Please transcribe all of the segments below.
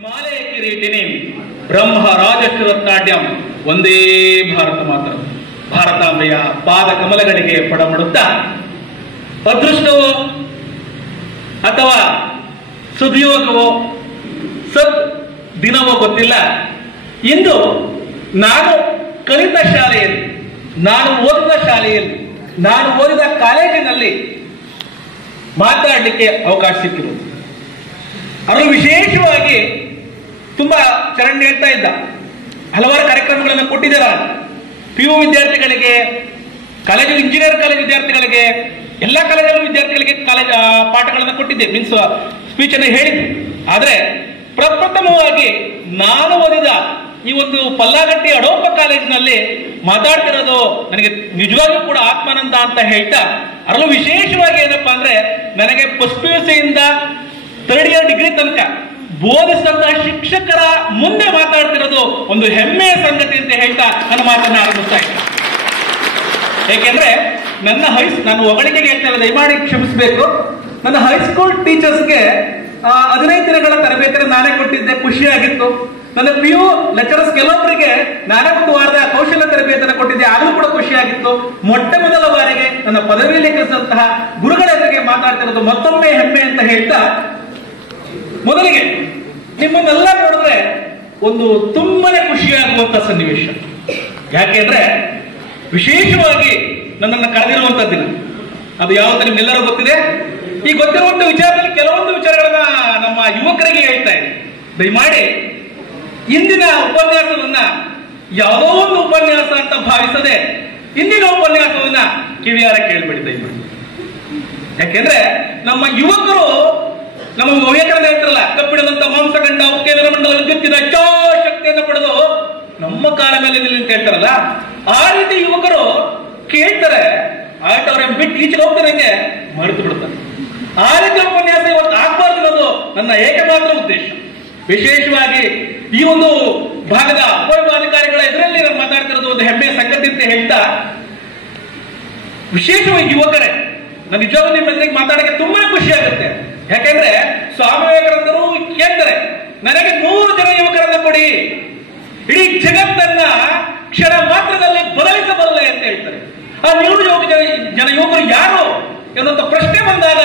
ಹಿಮಾಲಯ ಕಿರೀಟಿನಿ ಬ್ರಹ್ಮ ರಾಜಶ್ರೀರತ್ನಾಡ್ಯಂ ಒಂದೇ ಭಾರತ ಮಾತ್ರ. ಭಾರತಾಂಬೆಯ ಪಾದ ಕಮಲಗಳಿಗೆ ಪಡಮಡುತ್ತಾ ಅದೃಷ್ಟವೋ ಅಥವಾ ಸುದಿಯೋಗವೋ ಸದ್ ದಿನವೋ ಗೊತ್ತಿಲ್ಲ, ಇಂದು ನಾನು ಕಲಿತ ಶಾಲೆಯಲ್ಲಿ, ನಾನು ಓದಿದ ಶಾಲೆಯಲ್ಲಿ, ನಾನು ಓದಿದ ಕಾಲೇಜಿನಲ್ಲಿ ಮಾತನಾಡಲಿಕ್ಕೆ ಅವಕಾಶ ಸಿಕ್ಕಿರುವುದು. ಅದರಲ್ಲಿ ವಿಶೇಷವಾಗಿ ತುಂಬಾ ಚರಣ್ ಹೇಳ್ತಾ ಇದ್ದ, ಹಲವಾರು ಕಾರ್ಯಕ್ರಮಗಳನ್ನು ಕೊಟ್ಟಿದ್ದೀರ. PU ವಿದ್ಯಾರ್ಥಿಗಳಿಗೆ, ಕಾಲೇಜು ಇಂಜಿನಿಯರ್ ಕಾಲೇಜ್ ವಿದ್ಯಾರ್ಥಿಗಳಿಗೆ, ಎಲ್ಲ ಕಾಲೇಜಲ್ಲೂ ವಿದ್ಯಾರ್ಥಿಗಳಿಗೆ ಕಾಲೇಜ್ ಪಾಠಗಳನ್ನು ಕೊಟ್ಟಿದ್ದೆ, ಮೀನ್ಸ್ ಸ್ಪೀಚ್ ಅನ್ನು ಹೇಳಿದ್ದೆ. ಆದರೆ ಪ್ರಪ್ರಥಮವಾಗಿ ನಾನು ಓದಿದ ಈ ಒಂದು ಪಲ್ಲಾಗಟ್ಟಿ ಅಡೋಪ ಕಾಲೇಜಿನಲ್ಲಿ ಮಾತಾಡ್ತಿರೋದು ನನಗೆ ನಿಜವಾಗಿಯೂ ಕೂಡ ಆತ್ಮಾನಂದ ಅಂತ ಹೇಳ್ತಾ, ಅದರಲ್ಲೂ ವಿಶೇಷವಾಗಿ ಏನಪ್ಪಾ ಅಂದ್ರೆ ನನಗೆ ಫಸ್ಟ್ PUC ಇಂದ 3rd year ಡಿಗ್ರಿ ತನಕ ಬೋಧಿಸಿದಂತಹ ಶಿಕ್ಷಕರ ಮುಂದೆ ಮಾತಾಡ್ತಿರೋದು ಒಂದು ಹೆಮ್ಮೆಯ ಸಂಗತಿ ಅಂತ ಹೇಳ್ತಾ ನನ್ನ ಮಾತನ್ನ ಆರಂಭಿಸ್ತಾ ಇದ್ದೆ. ಏಕೆಂದ್ರೆ ನಾನು ಹೊಗಳಿಕೆಗೆ ಹೇಳ್ತಾ ಇಲ್ಲ, ದಯಮಾಡಿ ಕ್ಷಮಿಸಬೇಕು. ನನ್ನ ಹೈಸ್ಕೂಲ್ ಟೀಚರ್ಸ್ಗೆ 15 ದಿನಗಳ ತರಬೇತಿಯನ್ನು ನಾನೇ ಕೊಟ್ಟಿದ್ದೆ, ಖುಷಿಯಾಗಿತ್ತು. ನನ್ನ PU ಲೆಕ್ಚರರ್ಸ್ ಕೆಲವೊಬ್ಬರಿಗೆ ನಾನೇ ಒಂದು ವಾರದ ಕೌಶಲ್ಯ ತರಬೇತಿಯನ್ನು ಕೊಟ್ಟಿದ್ದೆ, ಆಗಲೂ ಕೂಡ ಖುಷಿಯಾಗಿತ್ತು. ಮೊಟ್ಟ ಮೊದಲ ಬಾರಿಗೆ ನನ್ನ ಪದವಿಯಲ್ಲಿ ಕಲಿಸಿದಂತಹ ಗುರುಗಳ ಎದುರಿಗೆ ಮಾತಾಡ್ತಿರೋದು ಮತ್ತೊಮ್ಮೆ ಹೆಮ್ಮೆ ಅಂತ ಹೇಳ್ತಾ, ಮೊದಲಿಗೆ ನಿಮ್ಮನ್ನೆಲ್ಲ ನೋಡಿದ್ರೆ ಒಂದು ತುಂಬಾನೇ ಖುಷಿಯಾಗುವಂತ ಸನ್ನಿವೇಶ. ಯಾಕೆಂದ್ರೆ ವಿಶೇಷವಾಗಿ ನನ್ನನ್ನು ಕರೆದಿರುವಂತ ದಿನ ಅದು ಯಾವತ್ತು ನಿಮ್ಗೆಲ್ಲರೂ ಗೊತ್ತಿದೆ. ಈ ಗೊತ್ತಿರುವಂತ ವಿಚಾರದಲ್ಲಿ ಕೆಲವೊಂದು ವಿಚಾರಗಳನ್ನ ನಮ್ಮ ಯುವಕರಿಗೆ ಹೇಳ್ತಾ ಇದೆ. ದಯಮಾಡಿ ಇಂದಿನ ಉಪನ್ಯಾಸವನ್ನ ಯಾವುದೋ ಒಂದು ಉಪನ್ಯಾಸ ಅಂತ ಭಾವಿಸದೆ ಇಂದಿನ ಉಪನ್ಯಾಸವನ್ನ ಕಿವಿಯಾರ ಕೇಳಬೇಡಿ ದಯಮಾಡಿ. ಯಾಕೆಂದ್ರೆ ನಮ್ಮ ಯುವಕರು ನಮ್ಮ ವ್ಯಾಕರಣ ಹೇಳ್ತಾರಲ್ಲ, ಕಬ್ಬಿಣದಂತ ಮಾಂಸಖಂಡ ಉಕ್ಕೆ ನರಮಂಡಲ ವಿದ್ಯುತ್ತಿನ ಶಕ್ತಿಯನ್ನು ಪಡೆದು ನಮ್ಮ ಕಾಲ ಮೇಲೆ ನಿಲ್ಲಿ ಅಂತ ಹೇಳ್ತಾರಲ್ಲ, ಆ ರೀತಿ ಯುವಕರು ಕೇಳ್ತಾರೆ, ಆಯ್ತು ಅವ್ರನ್ನ ಬಿಟ್ಟು ಈಚೆಗೆ ಹೋಗ್ತಾರಂಗೆ ಮರೆತು ಬಿಡ್ತಾರೆ. ಆ ರೀತಿ ಉಪನ್ಯಾಸ ಇವತ್ತು ಆಗ್ಬಾರ್ದು ಅನ್ನೋದು ನನ್ನ ಏಕಮಾತ್ರ ಉದ್ದೇಶ. ವಿಶೇಷವಾಗಿ ಈ ಒಂದು ಭಾಗದ ಉಪವಿಭಾಗಾಧಿಕಾರಿಗಳ ಎದುರಲ್ಲಿ ನಾನು ಮಾತಾಡ್ತಿರೋದು ಒಂದು ಹೆಮ್ಮೆಯ ಸಂಗತಿ ಅಂತ ಹೇಳ್ತಾ, ವಿಶೇಷವಾಗಿ ಯುವಕರೇ, ನಾನು ನಿಜವಾಗ್ಲೂ ನಿಮ್ಮ ಎದುರಿಗೆ ಮಾತಾಡಕ್ಕೆ ತುಂಬಾ ಖುಷಿ ಆಗುತ್ತೆ. ಯಾಕೆಂದ್ರೆ ಸ್ವಾಮಿ ವಿವೇಕಾನಂದರು ಕೇಳ್ತಾರೆ, ನನಗೆ 100 ಜನ ಯುವಕರನ್ನ ಕೊಡಿ, ಇಡೀ ಜಗತ್ತನ್ನ ಕ್ಷಣ ಮಾತ್ರದಲ್ಲಿ ಬದಲಿಸಬಲ್ಲೆ ಅಂತ ಹೇಳ್ತಾರೆ. ಆ 100 ಜನ ಯುವಕರು ಯಾರು ಎನ್ನುವಂತ ಪ್ರಶ್ನೆ ಬಂದಾಗ,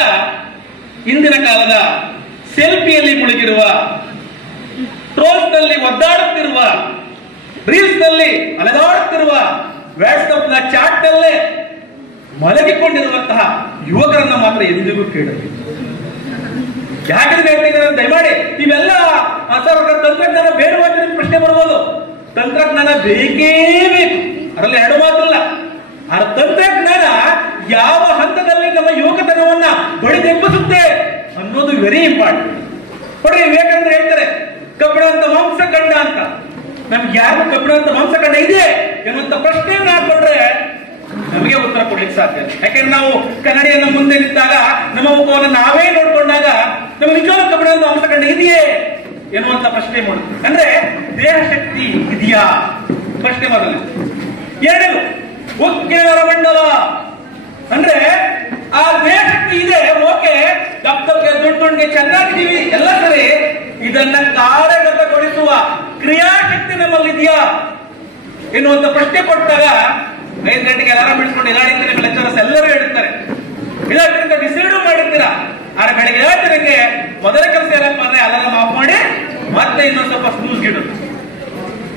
ಇಂದಿನ ಕಾಲದ ಸೆಲ್ಫಿಯಲ್ಲಿ ಮುಳುಗಿರುವ, ಟ್ರೋಲ್ಸ್ ನಲ್ಲಿ ಒದ್ದಾಡುತ್ತಿರುವ, ರೀಲ್ಸ್ ನಲ್ಲಿ ಅಲೆದಾಡುತ್ತಿರುವ, ವಾಟ್ಸ್ಆಪ್ ನ ಚಾಟ್ ನಲ್ಲೇ ಮಲಗಿಕೊಂಡಿರುವಂತಹ ಯುವಕರನ್ನ ಮಾತ್ರ ಎಂದಿಗೂ ಕೇಳಬೇಕು. ಯಾಕಂದ್ರೆ ಹೇಳ್ತಿದ್ದಾರೆ ದಯಮಾಡಿ ಇವೆಲ್ಲ ತಂತ್ರಜ್ಞಾನ ಬೇಡವಾದ ಪ್ರಶ್ನೆ ಬರ್ಬೋದು. ತಂತ್ರಜ್ಞಾನ ಬೇಕೇ ಬೇಕು, ಅದರಲ್ಲಿ ಎರಡು ಮಾತಲ್ಲ. ಆ ತಂತ್ರಜ್ಞಾನ ಯಾವ ಹಂತದಲ್ಲಿ ನಮ್ಮ ಯುವಕತನವನ್ನ ಬಡಿದೆಬ್ಬಿಸುತ್ತೆ ಅನ್ನೋದು ವೆರಿ ಇಂಪಾರ್ಟೆಂಟ್. ನೋಡಿ, ವಿವೇಕಾನಂದ ಹೇಳ್ತಾರೆ ಕಬ್ಬಿಣ ಅಂತ ಮಾಂಸಖಂಡ ಅಂತ. ನಮ್ಗೆ ಯಾರು ಕಬ್ಬಿಣ ಅಂತ ಮಾಂಸಖಂಡ ಇದೆ ಎನ್ನುವಂತ ಪ್ರಶ್ನೆಯನ್ನ ಹಾಕೊಂಡ್ರೆ ನಮಗೆ ಉತ್ತರ ಕೊಡ್ಲಿಕ್ಕೆ ಸಾಧ್ಯ. ಯಾಕೆಂದ್ರೆ ನಾವು ಕನ್ನಡಿಯನ್ನು ಮುಂದೆ ನಿಂತಾಗ ನಮ್ಮ ಮುಖವನ್ನು ನಾವೇ ನೋಡ್ಕೊಂಡಾಗ ನಮಗೆ ನಿಜವಾದ ಕಬ್ಬಿಣ ಅಂತ ಮಾಂಸಖಂಡ ಇದೆಯೇ ಎನ್ನುವಂತ ಪ್ರಶ್ನೆ ಮಾಡುತ್ತೆ. ಅಂದ್ರೆ ದೇಹ ಶಕ್ತಿ ಇದೆಯಾ ಪ್ರಶ್ನೆ ಮೊದಲು. ಎರಡನೇದು ಉಕ್ಕಿನ ನರಮಂಡಲ, ಅಂದ್ರೆ ಆ ದೇಹ ಶಕ್ತಿ ಇದೆ, ಓಕೆ, ದಪ್ಪಕ್ಕೆ ದುಡ್ಡುಂಡಿಗೆ ಚೆನ್ನಾಗಿದ್ದೀವಿ ಎಲ್ಲ ಸರಿ, ಇದನ್ನ ಕಾರ್ಯಗತಗೊಳಿಸುವ ಕ್ರಿಯಾಶಕ್ತಿ ನಮ್ಮಲ್ಲಿ ಇದೆಯಾ ಎನ್ನುವಂತ ಪ್ರಶ್ನೆ ಕೊಟ್ಟಾಗ 5 ಗಂಟೆಗೆ ಅಲಾರಾಮ್ ಬಿಡಿಸ್ಕೊಂಡು ಎಲ್ಲಾಡಿದ್ರೆ ಲೆಕ್ಚರರ್ಸ್ ಎಲ್ಲರೂ ಹೇಳ್ತಾರೆ, ಇದಾದ್ರಿಂದ ಡಿಸೈಡ್ ಮಾಡಿರ್ತೀರಾ. ಆದ್ರೆ ಬೆಳಗ್ಗೆ ಹೇಳ್ತಿರಂಗೆ ಮೊದಲ ಕೆಲಸ ಏನಪ್ಪ ಅಂದ್ರೆ ಅಲಾರಾಮ್ ಆಫ್ ಮಾಡಿ ಮತ್ತೆ ಇನ್ನೊಂದು ಸ್ವಲ್ಪ ಸ್ನೂಸ್ ಗಿಡೋದು.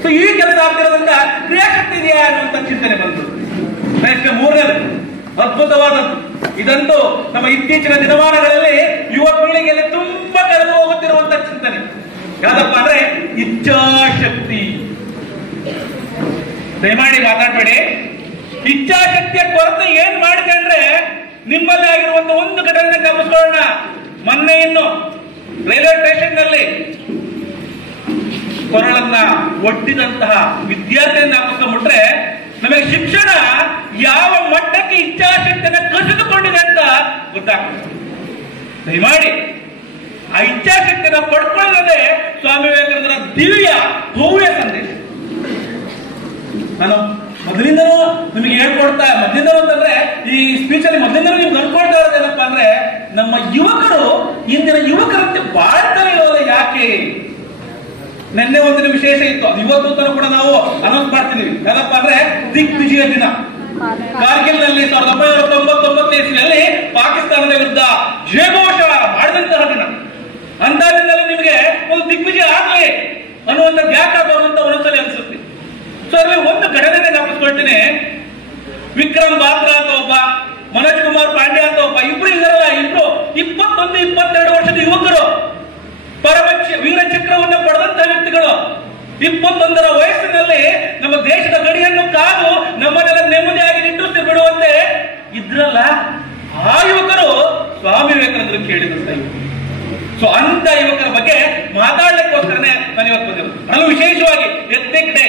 ಸೊ ಈ ಕೆಲಸ ಆಗ್ತಿರೋದ್ರಿಂದ ಕ್ರಿಯಾಶಕ್ತಿ ಇದೆಯಾ ಅನ್ನುವಂತ ಚಿಂತನೆ ಬಂತು. ನೆಕ್ಸ್ಟ್ 3ನೇದು ಅದ್ಭುತವಾದದ್ದು, ಇದಂತೂ ನಮ್ಮ ಇತ್ತೀಚಿನ ದಿನಮಾನಗಳಲ್ಲಿ ಯುವ ಪೀಳಿಗೆಯಲ್ಲಿ ತುಂಬಾ ಕಳೆದು ಹೋಗುತ್ತಿರುವಂತ ಚಿಂತನೆ ಯಾವ್ದಪ್ಪ ಅಂದ್ರೆ ಇಚ್ಛಾಶಕ್ತಿ. ದಯಮಾಡಿ ಮಾತಾಡ್ಬೇಡಿ. ಇಚ್ಛಾಶಕ್ತಿಯ ಕೊರತೆ ಏನ್ ಮಾಡಿದೆ ಅಂದ್ರೆ ನಿಮ್ಮಲ್ಲಿ ಆಗಿರುವಂತ ಒಂದು ಘಟನೆ ಗಮನಿಸೋಣ. ಮೊನ್ನೆ ಇನ್ನು ರೈಲ್ವೆ ಸ್ಟೇಷನ್ ನಲ್ಲಿ ಕೊರಳನ್ನ ಒಡ್ಡಿದಂತಹ ವಿದ್ಯಾರ್ಥಿಯನ್ನು ಹಾಕಿಸ್ಕೊಂಡ್ಬಿಟ್ರೆ ನಮಗೆ ಶಿಕ್ಷಣ ಯಾವ ಮಟ್ಟಕ್ಕೆ ಇಚ್ಛಾಶಕ್ತಿಯನ್ನ ಕಸಿದುಕೊಂಡಿದೆ ಅಂತ ಗೊತ್ತಾಗ್ತದೆ. ದಯಮಾಡಿ ಆ ಇಚ್ಛಾಶಕ್ತಿಯನ್ನ ಪಡ್ಕೊಳ್ಳದೆ ಸ್ವಾಮಿ ವಿವೇಕಾನಂದರ ದಿವ್ಯ ಭವ್ಯ ಸಂದೇಶ. ನಾನು ಮೊದಲಿಂದಲೂ ನಿಮಗೆ ಹೇಳ್ಕೊಡ್ತಾ, ಮೊದಲಿಂದಲೂ ಅಂತಂದ್ರೆ ಈ ಸ್ಪೀಚ್ ಅಲ್ಲಿ ಮೊದಲಿಂದಲೂ ನಿಮ್ಗೆ ಅನ್ಕೊಳ್ತಾ ಇರೋದೇನಪ್ಪ ಅಂದ್ರೆ ನಮ್ಮ ಯುವಕರು ಇಂದಿನ ಯುವಕರಂತೆ ಬಾಳ್ತಾನೆ ಇರೋಲ್ಲ. ಯಾಕೆ ನಿನ್ನೆ ಒಂದಿನ ವಿಶೇಷ ಇತ್ತು, ಅದು ಇವತ್ತು ಕೂಡ ನಾವು ಅನೌನ್ಸ್ ಮಾಡ್ತಿದೀವಿ. ಏನಪ್ಪ ಅಂದ್ರೆ ದಿಗ್ವಿಜಯ ದಿನ. ಕಾರ್ಗಿಲ್ ನಲ್ಲಿ 1999 ಇಸ್ವಿಯಲ್ಲಿ ಪಾಕಿಸ್ತಾನದ ವಿರುದ್ಧ ಜಯಘೋಷ ಮಾಡಿದಂತಹ ದಿನ. ಅಂತ ದಿನದಲ್ಲಿ ನಿಮಗೆ ಒಂದು ದಿಗ್ವಿಜಯ ಆಗಲಿ ಅನ್ನುವಂಥದ್ದು ಯಾಕಾಗಬಹುದು ಅಂತ ಒಂದೊಂದ್ಸಲಿ ಅನಿಸುತ್ತೆ. ಸೊ ಅದರಲ್ಲಿ ಒಂದು ಘಟನೆ ಜ್ಞಾಪಿಸ್ಕೊಳ್ತೀನಿ. ವಿಕ್ರಮ್ ಬಾತ್ರಾ ಅಂತ ಒಬ್ಬ, ಮನೋಜ್ ಕುಮಾರ್ ಪಾಂಡ್ಯ ಅಂತ ಒಬ್ಬ, ಇಬ್ರು ಇದಾರಲ್ಲ, ಇಬ್ರು 21-22 ವರ್ಷದ ಯುವಕರು, ವೀರ ಚಕ್ರವನ್ನ ಪಡೆದಂತಹ ವ್ಯಕ್ತಿಗಳು. 21ರ ವಯಸ್ಸಿನಲ್ಲಿ ನಮ್ಮ ದೇಶದ ಗಡಿಯನ್ನು ಕಾದು ನಮ್ಮನ್ನೆಲ್ಲ ನೆಮ್ಮದಿಯಾಗಿ ನಿಟ್ಟುಸಿ ಬಿಡುವಂತೆ ಇದ್ರಲ್ಲ, ಆ ಯುವಕರು ಸ್ವಾಮಿ ವಿವೇಕಾನಂದರು ಕೇಳಿದಂತ ಯುವಕರು. ಸೊ ಅಂತ ಯುವಕರ ಬಗ್ಗೆ ಮಾತಾಡ್ಲಿಕ್ಕೋಸ್ಕರನೇ ನಾನು ಇವತ್ತು ಬಂದಿರೋದು. ಅದು ವಿಶೇಷವಾಗಿ ಎಥ್ನಿಕ್ ಡೇ,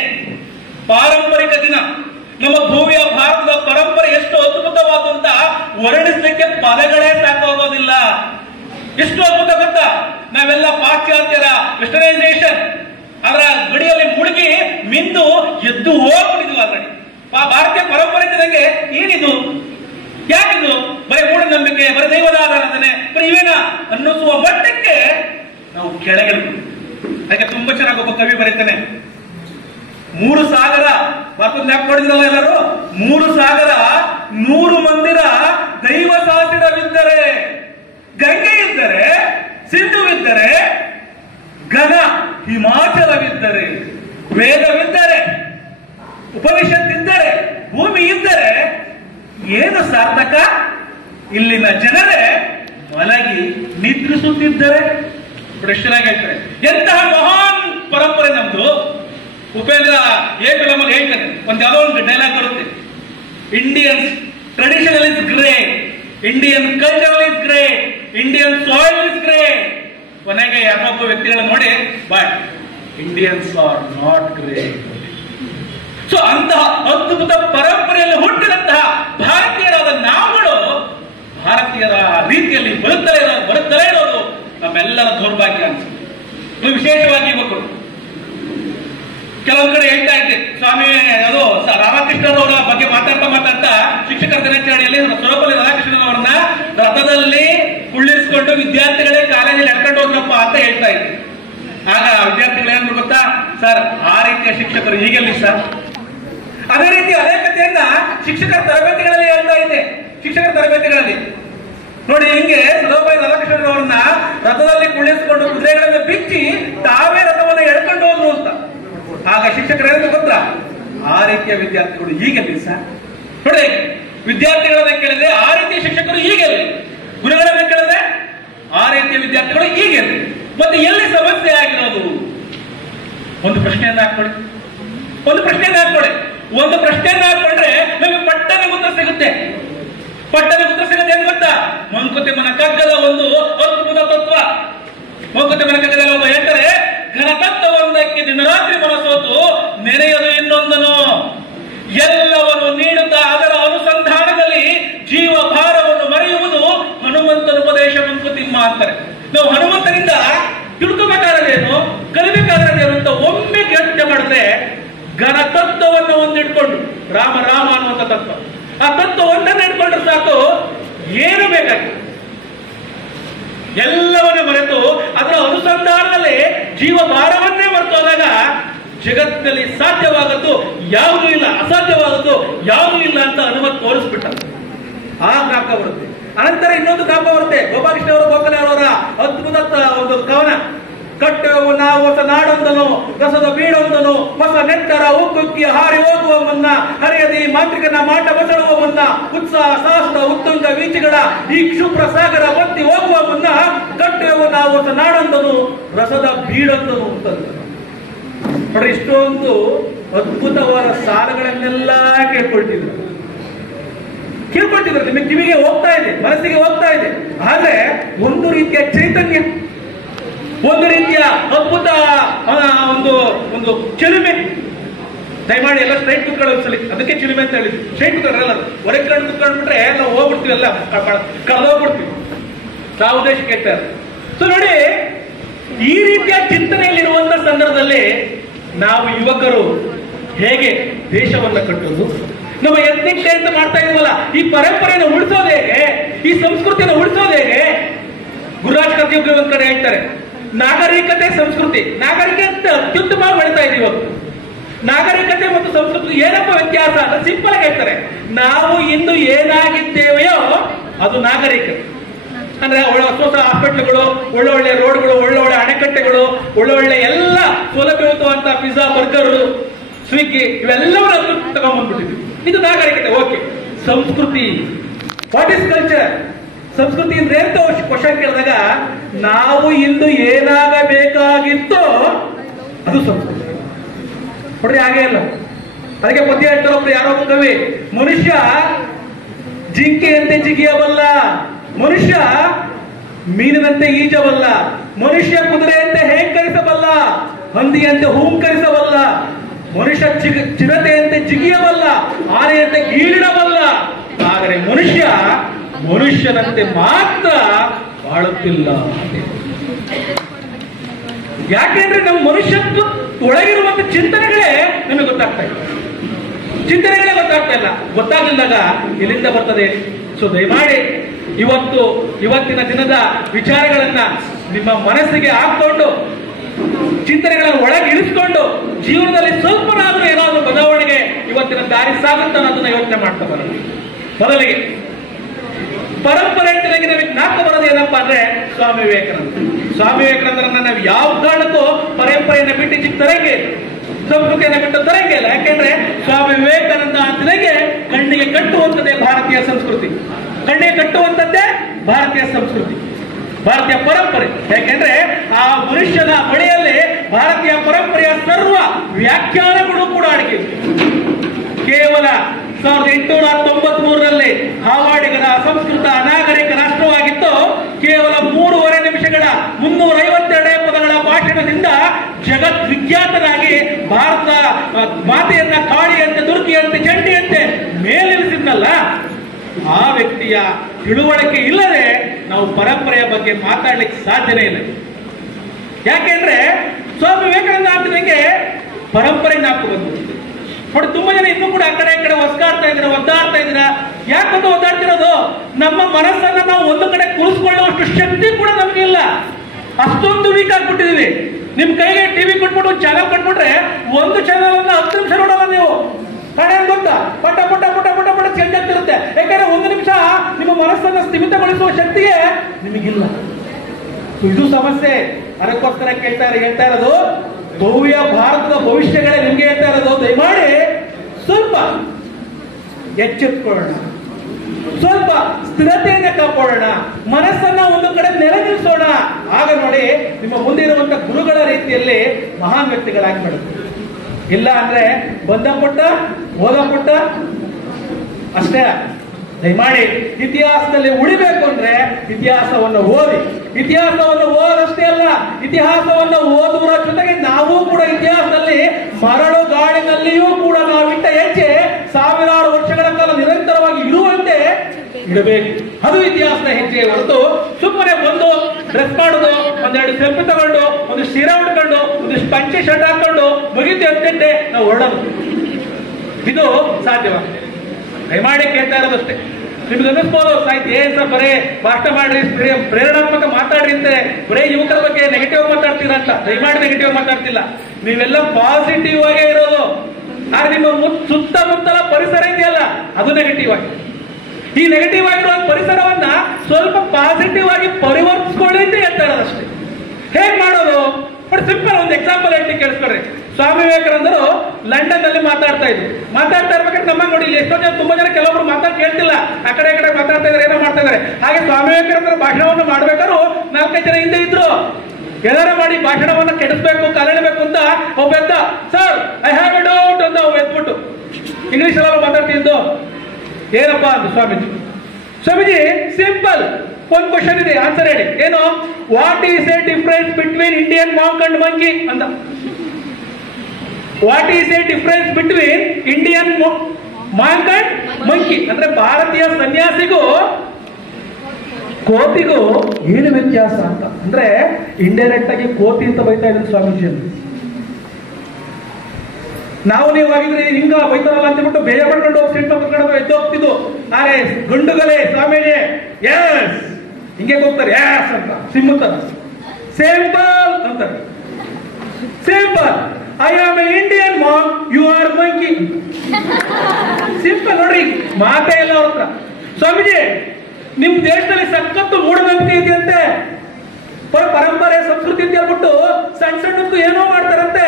ಪಾರಂಪರಿಕ ದಿನ. ನಮ್ಮ ಭೂಮಿಯ ಭಾರತದ ಪರಂಪರೆ ಎಷ್ಟು ಅದ್ಭುತವಾದ ಅಂತ ವರ್ಣಿಸಲಿಕ್ಕೆ ಪದಗಳೇ ಸಾಕಾಗೋದಿಲ್ಲ. ಎಷ್ಟು ಅದ್ಭುತ ಗೊತ್ತಾ? ನಾವೆಲ್ಲ ಪಾಶ್ಚಾತ್ಯರ ವೆಸ್ಟರ್ನೈಸೇಷನ್ ಅದರ ಗಡಿಯಲ್ಲಿ ಮುಳುಗಿ ಮಿಂದು ಎದ್ದು ಹೋಗ್ಬಿಟ್ಟಿದ್ವಿ ಆಲ್ರೆಡಿ. ಭಾರತೀಯ ಪರಂಪರೆ ಜೊತೆಗೆ ಏನಿದು, ಯಾಕಿದು, ಬರೀ ಮೂಢನಂಬಿಕೆ, ಬರೀ ದೈವದ ಆರಾಧನೆ, ಬರೀ ಇವೇನ ಅನ್ನಿಸುವ ಮಟ್ಟಕ್ಕೆ ನಾವು ಕೆಳಗಿಳಿದ್ವಿ. ಅದಕ್ಕೆ ತುಂಬಾ ಚೆನ್ನಾಗಿ ಒಬ್ಬ ಕವಿ ಬರೀತಾನೆ, 3 ಸಾಗರ, ಭಾರತದ ಮ್ಯಾಪ್ ನೋಡಿದ್ರಲ್ಲ ಎಲ್ಲರೂ, 3 ಸಾಗರ 100 ಮಂದಿರ ದೈವ ಸಾಸಿರವಿದ್ದರೆ, ಗಂಗೆ ಇದ್ದರೆ, ಸಿಂಧುವಿದ್ದರೆ, ಘನ ಹಿಮಾಚಲವಿದ್ದರೆ, ವೇದವಿದ್ದರೆ, ಉಪನಿಷತ್ತಿದ್ದರೆ, ಭೂಮಿ ಇದ್ದರೆ ಏನು ಸಾರ್ಥಕ? ಇಲ್ಲಿನ ಜನರೇ ಮಲಗಿ ನಿದ್ರಿಸುತ್ತಿದ್ದರೆ. ಚೆನ್ನಾಗಿ ಹೇಳ್ತಾರೆ. ಎಂತಹ ಮಹಾನ್ ಪರಂಪರೆ ನಮ್ದು. ಉಪೇಂದ್ರ ಎ ಫಿಲಮ್ ಅಲ್ಲಿ ಹೇಳ್ತಾನೆ, ಯಾವುದೋ ಒಂದು ಡೈಲಾಗ್ ಬರುತ್ತೆ, Indian traditional is great, Indian cultural is great, Indian soil is great. ಕೊನೆಗೆ ಯಾರೊಬ್ಬ ವ್ಯಕ್ತಿಗಳನ್ನು ನೋಡಿ, but Indians are not great. So ಅಂತಹ ಅದ್ಭುತ ಪರಂಪರೆಯಲ್ಲಿ ಹುಟ್ಟಿದಂತಹ ಭಾರತೀಯರಾದ ನಾವುಗಳು ಭಾರತೀಯರ ರೀತಿಯಲ್ಲಿ ಬರುತ್ತಲೇ ಇರೋದು ನಮ್ಮೆಲ್ಲರ ದೌರ್ಭಾಗ್ಯ ಅನ್ಸುತ್ತೆ. ವಿಶೇಷವಾಗಿ ಯುವಕರು ಕೆಲವೊಂದು ಕಡೆ ಹೇಳ್ತಾ ಇದ್ದೆ, ಸ್ವಾಮಿ ಅದು ರಾಮಕೃಷ್ಣರವರ ಬಗ್ಗೆ ಮಾತಾಡ್ತಾ ಶಿಕ್ಷಕರ ದಿನಾಚರಣೆಯಲ್ಲಿ ಸರ್ವಪಲ್ಲಿ ರಾಧಾಕೃಷ್ಣನವರನ್ನ ರಥದಲ್ಲಿ ಕುಳ್ಳಿರಿಸಿಕೊಂಡು ವಿದ್ಯಾರ್ಥಿಗಳೇ ಕಾಲೇಜಲ್ಲಿ ಎಡ್ಕೊಂಡು ಹೋದ್ರಪ್ಪ ಅಂತ ಹೇಳ್ತಾ ಇದ್ದೆ. ಆಗ ವಿದ್ಯಾರ್ಥಿಗಳು ಏನ್ ಗೊತ್ತಾ, ಸರ್ ಆ ರೀತಿಯ ಶಿಕ್ಷಕರು ಈಗೆಲ್ಲಿ ಸರ್? ಅದೇ ರೀತಿ ಅದೇ ಕಥೆಯನ್ನ ಶಿಕ್ಷಕರ ತರಬೇತಿಗಳಲ್ಲಿ ಹೇಳ್ತಾ ಇದ್ದೆ. ಶಿಕ್ಷಕರ ತರಬೇತಿಗಳಲ್ಲಿ ನೋಡಿ, ಹಿಂಗೆ ಸರ್ವಪಲ್ಲಿ ರಾಧಾಕೃಷ್ಣನವರನ್ನ ರಥದಲ್ಲಿ ಕುಳ್ಳಿರಿಸಿಕೊಂಡು ಕುದುರೆಗಳನ್ನು ಬಿಚ್ಚಿ ತಾವೇ ರಥವನ್ನು ಎಳ್ಕೊಂಡು ಹೋದ್ರು ಅಂತ. ಆಗ ಶಿಕ್ಷಕರು ಏನು ಗೊತ್ತಾ, ಆ ರೀತಿಯ ವಿದ್ಯಾರ್ಥಿಗಳು ಈಗೆಲ್ಲಿ ಸರ್? ನೋಡಿ, ವಿದ್ಯಾರ್ಥಿಗಳನ್ನ ಕೇಳಿದ್ರೆ ಆ ರೀತಿಯ ಶಿಕ್ಷಕರು ಈಗೆಲ್ಲಿ, ಗುರುಗಳನ್ನ ಕೇಳಿದ್ರೆ ಆ ರೀತಿಯ ವಿದ್ಯಾರ್ಥಿಗಳು ಈಗೆಲ್ಲಿ, ಮತ್ತೆ ಎಲ್ಲಿ ಸಮಸ್ಯೆ ಆಗಿರೋದು? ಒಂದು ಪ್ರಶ್ನೆಯನ್ನ ಹಾಕೊಳ್ಳಿ, ಒಂದು ಪ್ರಶ್ನೆಯನ್ನ ಹಾಕೊಂಡ್ರೆ ನಮಗೆ ಪಟ್ಟನೆ ಉತ್ತರ ಸಿಗುತ್ತೆ. ಏನ್ ಗೊತ್ತಾ? ಮಂಕುತಿಮ್ಮನ ಕಗ್ಗದ ಒಂದು ಅದ್ಭುತ ತತ್ವ. ಮಂಕುತಿಮ್ಮನ ಕಗ್ಗದಲ್ಲಿ ಒಬ್ಬ ಹೇಳ್ತಾರೆ, ಘನತತ್ವವೊಂದಕ್ಕೆ ದಿನರಾತ್ರಿ ಮನಸೋತು ನೆನೆಯದು ಇನ್ನೊಂದನು, ಎಲ್ಲವನ್ನು ನೀಡುತ್ತಾ ಅದರ ಅನುಸಂಧಾನದಲ್ಲಿ ಜೀವ ಭಾರವನ್ನು ಮರೆಯುವುದು ಹನುಮಂತನ ಉಪದೇಶ ಮಂಕುತಿಮ್ಮ ಅಂತಾರೆ. ನಾವು ಹನುಮಂತನಿಂದ ತಿಳ್ಕೋಬೇಕಾದ್ರೇನು, ಕಲಿಬೇಕಾದ್ರೇನು ಅಂತ ಒಮ್ಮೆ ಯೋಚನೆ ಮಾಡಿದ್ರೆ, ಘನತತ್ವವನ್ನು ಒಂದಿಟ್ಕೊಂಡು ರಾಮ ಅನ್ನುವಂಥ ತತ್ವ, ಆ ತತ್ವ ಒಂದನ್ನು ಇಟ್ಕೊಂಡ್ರೆ ಸಾಕು, ಏನು ಬೇಕಾಗಿ ಎಲ್ಲವನ್ನೂ ಮರೆತು ಅದರ ಅನುಸಂಧಾನದಲ್ಲಿ ಜೀವ ಭಾರವನ್ನೇ ಮರೆತೋದಾಗ ಜಗತ್ತಿನಲ್ಲಿ ಸಾಧ್ಯವಾಗದ್ದು ಯಾವುದೂ ಇಲ್ಲ, ಅಸಾಧ್ಯವಾದದ್ದು ಯಾವುದೂ ಇಲ್ಲ ಅಂತ ಹನುಮಂತ ತೋರಿಸ್ಬಿಟ್ಟ. ಆ ಜ್ಞಾಪಕ ಬರುತ್ತೆ. ಅನಂತರ ಇನ್ನೊಂದು ಜ್ಞಾಪಕ ಬರುತ್ತೆ, ಗೋಪಾಲಕೃಷ್ಣ ಅವರು ಗೋಖಲೆ ಅವರ ಅದ್ಭುತ ಒಂದು ಕವನ, ಕಟ್ಟೆವು ನಾವು ಹೊಸ ನಾಡೊಂದನು, ರಸದ ಬೀಡೊಂದನು, ಹೊಸ ನೆಟ್ಟರ ಉಕ್ಕುಕ್ಕಿ ಹಾರಿ ಹೋಗುವ ಮುನ್ನ, ಹರಿಯದಿ ಮಾಂತ್ರಿಕನ ಮಾಟ ಬಸಳುವ ಮುನ್ನ, ಉತ್ಸಾಹ ಸಾಹಸದ ಉತ್ತುಂಗ ವೀಚಿಗಳ ಈ ಕ್ಷುಪ್ರ ಸಾಗರ ಬತ್ತಿ ಹೋಗುವ ಮುನ್ನ, ಕಟ್ಟೆವು ನಾವು ಹೊಸ ನಾಡೊಂದನು, ರಸದ ಬೀಡೊಂದನು ಅಂತಂದ. ನೋಡ್ರಿ, ಇಷ್ಟೊಂದು ಅದ್ಭುತವಾದ ಸಾಲಗಳನ್ನೆಲ್ಲ ಕೇಳ್ಕೊಳ್ತಿದ್ರು. ನಿಮಗೆ ಕಿವಿಗೆ ಹೋಗ್ತಾ ಇದೆ, ಮನಸ್ಸಿಗೆ ಹೋಗ್ತಾ ಇದೆ. ಆದ್ರೆ ಒಂದು ರೀತಿಯ ಚೈತನ್ಯ, ಒಂದು ರೀತಿಯ ಅದ್ಭುತ ಒಂದು ಚಿಲುಮೆ. ದಯಮಾಡಿ ಎಲ್ಲ ಸ್ಟ್ರೈಟ್ ಕುತ್ಕೊಳ್ಳಿ, ಅದಕ್ಕೆ ಚಿಲುಮೆ ಅಂತ ಹೇಳಿದ್ವಿ. ಸ್ಟ್ರೈಟ್ ಕುತ್ಕೊಳ್ಳಲ್ಲ, ಹೊರಗೆ ಕುತ್ಕೊಂಡ್ಬಿಟ್ರೆ ನಾವು ಹೋಗ್ಬಿಡ್ತೀವಿ, ಎಲ್ಲ ಕಳೆದೋಗ್ಬಿಡ್ತೀವಿ. ನಾವು ಉದ್ದೇಶಕ್ಕೆ ಹೇಳ್ತಾರೆ. ಸೊ ನೋಡಿ, ಈ ರೀತಿಯ ಚಿಂತನೆಯಲ್ಲಿರುವಂತ ಸಂದರ್ಭದಲ್ಲಿ ನಾವು ಯುವಕರು ಹೇಗೆ ದೇಶವನ್ನ ಕಟ್ಟೋದು, ನಮ್ಮ ಎಥ್ನಿಕ್ ಡೇ ಅಂತ ಮಾಡ್ತಾ ಇದೀವಲ್ಲ, ಈ ಪರಂಪರೆಯನ್ನು ಉಳಿಸೋದು ಹೇಗೆ, ಈ ಸಂಸ್ಕೃತಿಯನ್ನು ಉಳಿಸೋದು ಹೇಗೆ? ಗುರುರಾಜ್ ಕರ್ಜಿ ಒಂದ್ ಕಡೆ ಹೇಳ್ತಾರೆ, ನಾಗರಿಕತೆ ಸಂಸ್ಕೃತಿ, ನಾಗರಿಕತೆ ಅತ್ಯುತ್ತಮವಾಗಿ ಬೆಳೀತಾ ಇದೆ ಇವತ್ತು. ನಾಗರಿಕತೆ ಮತ್ತು ಸಂಸ್ಕೃತಿ ಏನಪ್ಪ ವ್ಯತ್ಯಾಸ ಅಂತ ಸಿಂಪಲ್ ಆಗಿ ಹೇಳ್ತಾರೆ. ನಾವು ಇಂದು ಏನಾಗಿದ್ದೇವೆಯೋ ಅದು ನಾಗರಿಕತೆ. ಅಂದ್ರೆ ಹೊಸ ಹಾಸ್ಪಿಟ್ಲ್ಗಳು, ಒಳ್ಳೊಳ್ಳೆ ರೋಡ್ಗಳು, ಒಳ್ಳೊಳ್ಳೆ ಅಣೆಕಟ್ಟೆಗಳು, ಒಳ್ಳೊಳ್ಳೆ ಎಲ್ಲ ಸೌಲಭ್ಯವಂತ ಪಿಜ್ಜಾ, ಬರ್ಗರ್, ಸ್ವಿಗ್ಗಿ ಇವೆಲ್ಲವನ್ನೂ ತಗೊಂಡ್ಬಂದ್ಬಿಟ್ಟಿದ್ವಿ. ಇದು ನಾಗರಿಕತೆ. ಓಕೆ. ಸಂಸ್ಕೃತಿ, ವಾಟ್ ಇಸ್ ಕಲ್ಚರ್? ಸಂಸ್ಕೃತಿ ಅಂದ್ರೆ ಅಂತ ಕ್ವಶನ್ ಕೇಳಿದಾಗ ನಾವು ಇಂದು ಏನಾಗಬೇಕಾಗಿತ್ತೋ ಅದು ಸಂಸ್ಕೃತಿ. ನೋಡ್ರಿ, ಹಾಗೆ ಇಲ್ಲ. ಅದಕ್ಕೆ ಪದ್ಯ ಹೇಳ್ತಾರೊಬ್ರು, ಯಾರೋ ಕವಿ, ಮನುಷ್ಯ ಜಿಂಕೆಯಂತೆ ಜಿಗಿಯಬಲ್ಲ, ಮನುಷ್ಯ ಮೀನಿನಂತೆ ಈಜಬಲ್ಲ, ಮನುಷ್ಯ ಕುದುರೆಯಂತೆ ಹೇಂಕರಿಸಬಲ್ಲ, ಹಂದಿಯಂತೆ ಹೂಂಕರಿಸಬಲ್ಲ, ಮನುಷ್ಯ ಚಿರತೆಯಂತೆ ಜಿಗಿಯಬಲ್ಲ, ಆನೆಯಂತೆ ಗೀಳಿಡಬಲ್ಲ, ಆದರೆ ಮನುಷ್ಯ ಮನುಷ್ಯನಂತೆ ಮಾತ್ರ ಬಾಳುತ್ತಿಲ್ಲ. ಯಾಕೆಂದ್ರೆ ನಮ್ಮ ಮನುಷ್ಯತ್ವ ಒಳಗಿರುವಂತ ಚಿಂತನೆಗಳೇ ನಮಗೆ ಗೊತ್ತಾಗ್ತಾ ಇಲ್ಲ. ಚಿಂತನೆಗಳೇ ಗೊತ್ತಾಗ್ತಾ ಇಲ್ಲ. ಗೊತ್ತಾಗಲಿದ್ದಾಗ ಎಲ್ಲಿಂದ ಬರ್ತದೆ? ಸೊ ದಯಮಾಡಿ ಇವತ್ತಿನ ದಿನದ ವಿಚಾರಗಳನ್ನ ನಿಮ್ಮ ಮನಸ್ಸಿಗೆ ಹಾಕೊಂಡು, ಚಿಂತನೆಗಳನ್ನು ಒಳಗೆ ಇಳಿಸ್ಕೊಂಡು, ಜೀವನದಲ್ಲಿ ಸ್ವಲ್ಪನಾದ್ರೂ ಏನಾದ್ರೂ ಬದಲಾವಣೆಗೆ ಇವತ್ತಿನ ದಾರಿ ಸಾಗುತ್ತ ಅನ್ನೋದನ್ನ ಯೋಚನೆ ಮಾಡ್ತಾ ಬರೋದು. ಮೊದಲಿಗೆ ಪರಂಪರೆ ಅಂತ ನಮಗೆ ಜ್ಞಾಪಕ ಬರೋದು ಏನಪ್ಪಾ ಅಂದ್ರೆ ಸ್ವಾಮಿ ವಿವೇಕಾನಂದ. ಸ್ವಾಮಿ ವಿವೇಕಾನಂದರನ್ನ ನಾವು ಯಾವ ಕಾರಣಕ್ಕೂ ಪರಂಪರೆಯನ್ನು ಬಿಟ್ಟು ಚಿಕ್ಕತರಂಗೆ, ಸಂಸ್ಕೃತಿಯನ್ನು ಬಿಟ್ಟು ತರಂಗೆ ಇಲ್ಲ. ಯಾಕೆಂದ್ರೆ ಸ್ವಾಮಿ ವಿವೇಕಾನಂದ ಅಂತಿದಂಗೆ ಕಣ್ಣಿಗೆ ಕಟ್ಟುವಂಥದ್ದೇ ಭಾರತೀಯ ಸಂಸ್ಕೃತಿ, ಕಣ್ಣಿಗೆ ಕಟ್ಟುವಂಥದ್ದೇ ಭಾರತೀಯ ಸಂಸ್ಕೃತಿ, ಭಾರತೀಯ ಪರಂಪರೆ. ಯಾಕೆಂದ್ರೆ ಆ ಮನುಷ್ಯನ ಬಳಿಯಲ್ಲಿ ಭಾರತೀಯ ಪರಂಪರೆಯ ಸರ್ವ ವ್ಯಾಖ್ಯಾನಗಳು ಕೂಡ ಅಡಗಿವೆ. ಕೇವಲ 1893ರಲ್ಲಿ ಹಾವಾಡಿಗರ ಅಸಂಸ್ಕೃತ ಅನಾಗರಿಕ ರಾಷ್ಟ್ರವಾಗಿತ್ತು. ಕೇವಲ 3.5 ನಿಮಿಷಗಳ 352 ಪದಗಳ ಭಾಷಣದಿಂದ ಜಗದ್ವಿಖ್ಯಾತನಾಗಿ ಭಾರತ ಮಾತೆಯನ್ನ ಕಾಳಿಯಂತೆ, ದುರ್ಗಿಯಂತೆ, ಚಂಡಿಯಂತೆ ಮೇಲಿರಿಸಿದ್ನಲ್ಲ, ಆ ವ್ಯಕ್ತಿಯ ತಿಳುವಳಿಕೆ ಇಲ್ಲದೆ ನಾವು ಪರಂಪರೆಯ ಬಗ್ಗೆ ಮಾತಾಡ್ಲಿಕ್ಕೆ ಸಾಧ್ಯನೇ ಇಲ್ಲ. ಯಾಕೆಂದ್ರೆ ಸ್ವಾಮಿ ವಿವೇಕಾನಂದ ಅಂತಿದಂಗೆ ಪರಂಪರೆ ಜ್ಞಾಪಕ ಬಂತು. ನೋಡಿ, ತುಂಬಾ ಜನ ಇನ್ನೂ ಕೂಡ ಆ ಕಡೆ ಈ ಕಡೆ ಒದ್ದಾಡ್ತಾ ಇದ್ದೀರಾ. ಯಾಕಂತ ಒದ್ದಾಡ್ತಿರೋದು? ನಮ್ಮ ಮನಸ್ಸನ್ನ ನಾವು ಒಂದು ಕಡೆ ಕೂರಿಸ್ಕೊಳ್ಳುವಷ್ಟು ಶಕ್ತಿ ಕೂಡ ನಮಗಿಲ್ಲ. ಅಷ್ಟೊಂದು ವೀಕ್ ಆಗ್ಬಿಟ್ಟಿದೀವಿ. ನಿಮ್ ಕೈಗೆ ಟಿವಿ ಕೊಟ್ಬಿಟ್ಟು ಚಾನಲ್ ಕೊಟ್ಬಿಟ್ರೆ ಒಂದು ಚಾನಲ್ ಅನ್ನ 10 ನಿಮಿಷ ನೋಡಲ್ಲ ನೀವು. ಕಾರಣ ಏನ್ ಗೊತ್ತಾ? ಪಟ ಪಟ ಪಟ ಪಟ ಪಟ ಚೇಂಜ್ ಆಗ್ತಿರುತ್ತೆ. ಯಾಕಂದ್ರೆ 1 ನಿಮಿಷ ನಿಮ್ಮ ಮನಸ್ಸನ್ನ ಸ್ಥಿಮಿತಗೊಳಿಸುವ ಶಕ್ತಿಯೇ ನಿಮಗಿಲ್ಲ. ಇದು ಸಮಸ್ಯೆ. ಅದಕ್ಕೋಸ್ಕರ ಹೇಳ್ತಾ ಇರೋದು, ಭವ್ಯ ಭಾರತದ ಭವಿಷ್ಯಗಳೇ ನಿಮ್ಗೆ ಹೇಳ್ತಾ ಇರೋದು. ದಯಮಾಡಿ ಸ್ವಲ್ಪ ಎಚ್ಚೆತ್ಕೊಳ್ಳೋಣ, ಸ್ವಲ್ಪ ಸ್ಥಿರತೆಯನ್ನ ಕಾಪಾಡೋಣ, ಮನಸ್ಸನ್ನ ಒಂದು ಕಡೆ ನೆಲೆ ನಿಲ್ಲಿಸೋಣ. ಆಗ ನೋಡಿ, ನಿಮ್ಮ ಮುಂದೆ ಇರುವಂತಹ ಗುರುಗಳ ರೀತಿಯಲ್ಲಿ ಮಹಾನ್ ವ್ಯಕ್ತಿಗಳಾಗಿ ಬಿಡುತ್ತೆ. ಇಲ್ಲ ಅಂದ್ರೆ ಬಂದ ಪುಟ್ಟ ಓದ ಪುಟ್ಟ ಅಷ್ಟೇ. ದಯಮಾಡಿ ಇತಿಹಾಸದಲ್ಲಿ ಉಳಿಬೇಕು ಅಂದ್ರೆ ಇತಿಹಾಸವನ್ನು ಓದಿ. ಇತಿಹಾಸವನ್ನು ಓದಷ್ಟೇ ಅಲ್ಲ, ಇತಿಹಾಸವನ್ನು ಓದುವ ಜೊತೆಗೆ ನಾವು ಕೂಡ ಇತಿಹಾಸದಲ್ಲಿ ಮರಳು ಗಾಳಿನಲ್ಲಿಯೂ ಕೂಡ ನಾವಿಟ್ಟ ಹೆಜ್ಜೆ ಸಾವಿರಾರು ವರ್ಷಗಳ ಕಾಲ ನಿರಂತರವಾಗಿ ಇರುವಂತೆ ಇಡಬೇಕು. ಅದು ಇತಿಹಾಸದ ಹೆಜ್ಜೆ ಹೊರತು ಸುಮ್ಮನೆ ಒಂದು ಡ್ರೆಸ್ ಮಾಡೋದು, ಒಂದೆರಡು ಸೆಲ್ಫಿ ತಗೊಂಡು, ಒಂದು ಶಿರ ಉಟ್ಕೊಂಡು, ಒಂದಿಷ್ಟು ಪಂಚೆ ಶರ್ಟ್ ಹಾಕೊಂಡು ಮುಗಿತು ಅಂತಂತೆ ನಾವು ಹೊರಡೋದು, ಇದು ಸಾಧ್ಯವಾಗ್ತದೆ. ದಯಮಾಡಿ ಕೇಳ್ತಾ ಇರೋದಷ್ಟೇ. ನಿಮ್ಗೆ ಅನ್ನಿಸ್ಬೋದು, ಸಾಯ್ತು ಏನ್ ಸರ್ ಬರೇ ಭಾಷಣ ಮಾಡ್ರಿ, ಪ್ರೇರಣಾತ್ಮಕ ಮಾತಾಡ್ರಿ ಅಂತ ಬರೇ ಯುವಕರ ಬಗ್ಗೆ ನೆಗೆಟಿವ್ ಮಾತಾಡ್ತೀರಾ ಅಂತ. ದಯಮಾಡಿ ನೆಗೆಟಿವ್ ಮಾತಾಡ್ತಿಲ್ಲ. ನೀವೆಲ್ಲ ಪಾಸಿಟಿವ್ ಆಗೇ ಇರೋದು. ಆದ್ರೆ ನಿಮ್ಮ ಸುತ್ತಮುತ್ತಲ ಪರಿಸರ ಇದೆಯಲ್ಲ, ಅದು ನೆಗೆಟಿವ್ ಆಗಿ. ಈ ನೆಗೆಟಿವ್ ಆಗಿರುವ ಪರಿಸರವನ್ನ ಸ್ವಲ್ಪ ಪಾಸಿಟಿವ್ ಆಗಿ ಪರಿವರ್ತಿಸ್ಕೊಳ್ಳಿ ಅಂತ ಹೇಳ್ತಾ ಇರೋದಷ್ಟೇ. ಹೇಗ್ ಮಾಡೋದು? ಬಟ್ ಸಿಂಪಲ್ ಒಂದು ಎಕ್ಸಾಂಪಲ್ ಹೇಳ್ತಿ ಕೇಳಿಸ್ಕೊಳ್ರಿ. ಸ್ವಾಮಿ ವಿವೇಕಾನಂದರು ಲಂಡನ್ ನಲ್ಲಿ ಮಾತಾಡ್ತಾ ಇರ್ಬೇಕಾದ್ರೆ ನಮ್ಮ ನೋಡಿ ಇಲ್ಲಿ ಎಷ್ಟೋ ಜನ, ತುಂಬಾ ಜನ ಕೆಲವೊಬ್ರು ಮಾತಾಡ್ ಕೇಳ್ತಿಲ್ಲ, ಆ ಕಡೆ ಮಾತಾಡ್ತಾ ಇದಾರೆ, ಏನೋ ಮಾಡ್ತಾ ಇದಾರೆ. ಹಾಗೆ ಸ್ವಾಮಿ ವಿವೇಕಾನಂದರ ಭಾಷಣವನ್ನು ಮಾಡ್ಬೇಕಾದ್ರು 4-5 ಜನ ಹಿಂದೆ ಇದ್ರು. ಎಲ್ಲಾರ ಮಾಡಿ ಭಾಷಣವನ್ನ ಕೆಡಿಸ್ಬೇಕು, ಕಾಲೆಳಬೇಕು ಅಂತ ಒಬ್ಬ ಎದ್ದ, sir I have a doubt ಅಂತ ಒಬ್ಬ ಎದ್ಬಿಟ್ಟು ಇಂಗ್ಲಿಷ್ ಎಲ್ಲ ಮಾತಾಡ್ತಿದ್ದು. ಏನಪ್ಪಾ ಅಂತ ಸ್ವಾಮೀಜಿ ಸಿಂಪಲ್ ಒಂದು ಕ್ವಶನ್ ಇದೆ, ಆನ್ಸರ್ ಹೇಳಿ. ಏನು? What is a difference between Indian monk and monkey ಅಂತ. What is a difference between Indian monk and monkey ಅಂದ್ರೆ ಭಾರತೀಯ ಸನ್ಯಾಸಿಗೂ ಕೋತಿಗೂ ಏನು ವ್ಯತ್ಯಾಸ ಅಂತ. ಅಂದ್ರೆ ಇಂಡೈರೆಕ್ಟ್ ಆಗಿ ಕೋತಿ ಅಂತ ಬೈತಾ ಇದ್ರು ಸ್ವಾಮೀಜಿಯನ್ನು. ನಾವು ನೀವು ಆಗಿದ್ರೆ ಹಿಂಗ ಬೈತಾರಲ್ಲ ಅಂತಬಿಟ್ಟು ಬೇರೆ ಮಾಡ್ಕೊಂಡು ಸಿಟ್ಟು ಮಾಡ್ಕೊಂಡು ಎದ್ದು ಹೋಗ್ತಿದ್ದು. ಆರೆ ಗಂಡುಗಲೇ ಸ್ವಾಮೀಜಿ ಎಸ್ ಹಿಂಗೆ ಹೋಗ್ತಾರೆ, ಎಸ್ ಅಂತ ಸಿಂಪಲ್ ಅಂತಾರೆ. Simple, I am a Indian mom, you are monkey. Simple ನೋಡ್ರಿ, ಮಾತೇ ಇಲ್ಲ ಅವ್ರ ಹತ್ರ. ಸ್ವಾಮೀಜಿ, ನಿಮ್ ದೇಶದಲ್ಲಿ ಸಖತ್ತು ಮೂಢನಂಬಿಕೆ ಇದೆಯಂತೆ, ಪರಂಪರೆ ಸಂಸ್ಕೃತಿ ಅಂತ ಹೇಳ್ಬಿಟ್ಟು ಸಣ್ಣ ಸಣ್ಣಕ್ಕೂ ಏನೋ ಮಾಡ್ತಾರಂತೆ.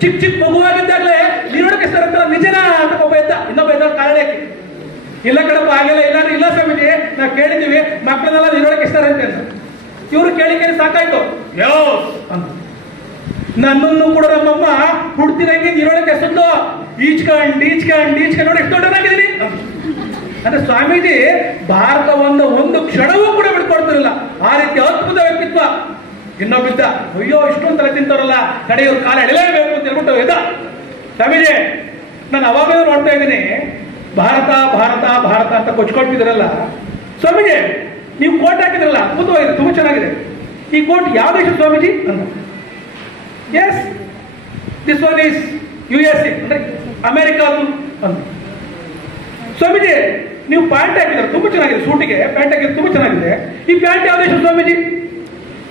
ಚಿಕ್ಕ ಚಿಕ್ಕ ಮಗುವಾಗಿದ್ದಾಗಲೇ ನೀರೊಳಗೆ ಇರ್ತಾರಂತಲ್ಲ, ನಿಜನಾ ಅಂತ ಒಬ್ಬ ಇದ್ದ, ಇನ್ನೊಬ್ಬ ಇದ್ದ ಕಾರಣಕ್ಕೆ ಇಲ್ಲ ಕಡಪ ಆಗಿಲ್ಲ, ಇಲ್ಲ ಇಲ್ಲ ಸ್ವಾಮೀಜಿ ನಾವು ಕೇಳಿದೀವಿ ಮಕ್ಕಳನ್ನೆಲ್ಲ ನೀರೊಳಗೆ ಇರ್ತಾರಂತೆ ಅಂತ. ಇವರು ಕೇಳಿ ಕೇಳಿ ಸಾಕಾಯ್ತು, ಯೋ ಅಂತ. ನನ್ನನ್ನು ಕೂಡ ನಮ್ಮಮ್ಮ ಹುಡ್ತಿದಂಗೆ ನೀರೊಳಗೆ ಎಸದ್ದು ಈಚ್ಕಂಡ್ ನೋಡಿ ಎಷ್ಟು ದೊಡ್ಡನಾಗಿದ್ದೀನಿ ಅಂದ್ರೆ ಸ್ವಾಮೀಜಿ ಭಾರತವನ್ನು ಒಂದು ಕ್ಷಣವೂ ಕೂಡ ಬಿಟ್ಕೊಡ್ತಿರಲಿಲ್ಲ. ಆ ರೀತಿ ಅದ್ಭುತ ವ್ಯಕ್ತಿತ್ವ. ಇನ್ನೊಬ್ಬಿದ್ದ, ಅಯ್ಯೋ ಇಷ್ಟೊಂದು ತಲೆ ತಿಂತಾರಲ್ಲ, ಕಡೆಯವ್ರು ಕಾಲ ಎಳೆಯಲೇಬೇಕು ಅಂತ ಹೇಳ್ಬಿಟ್ಟು ಇದ್ದ. ಸ್ವಾಮೀಜಿ, ನಾನು ಅವಾಗಲೂ ನೋಡ್ತಾ ಇದ್ದೀನಿ, ಭಾರತ ಭಾರತ ಭಾರತ ಅಂತ ಕೊಚ್ಕೊಳ್ತಿದ್ರಲ್ಲ. ಸ್ವಾಮೀಜಿ, ನೀವು ಕೋಟ್ ಹಾಕಿದ್ರಲ್ಲ, ಅದ್ಭುತವಾಗಿದೆ, ತುಂಬಾ ಚೆನ್ನಾಗಿದೆ. ಈ ಕೋಟ್ ಯಾವ ದೇಶ ಸ್ವಾಮೀಜಿ ಅಂತ. Yes, this one is USA ಅಂದ್ರೆ ಅಮೆರಿಕಾದು ಅಂತ. ಸ್ವಾಮೀಜಿ, ನೀವು ಪ್ಯಾಂಟ್ ಹಾಕಿದ್ರೆ ತುಂಬಾ ಚೆನ್ನಾಗಿದೆ, ಸೂಟಿಗೆ ಪ್ಯಾಂಟ್ ಹಾಕಿದ್ರೆ ತುಂಬಾ ಚೆನ್ನಾಗಿದೆ. ಈ ಪ್ಯಾಂಟ್ ಯಾವ ದೇಶ ಸ್ವಾಮೀಜಿ?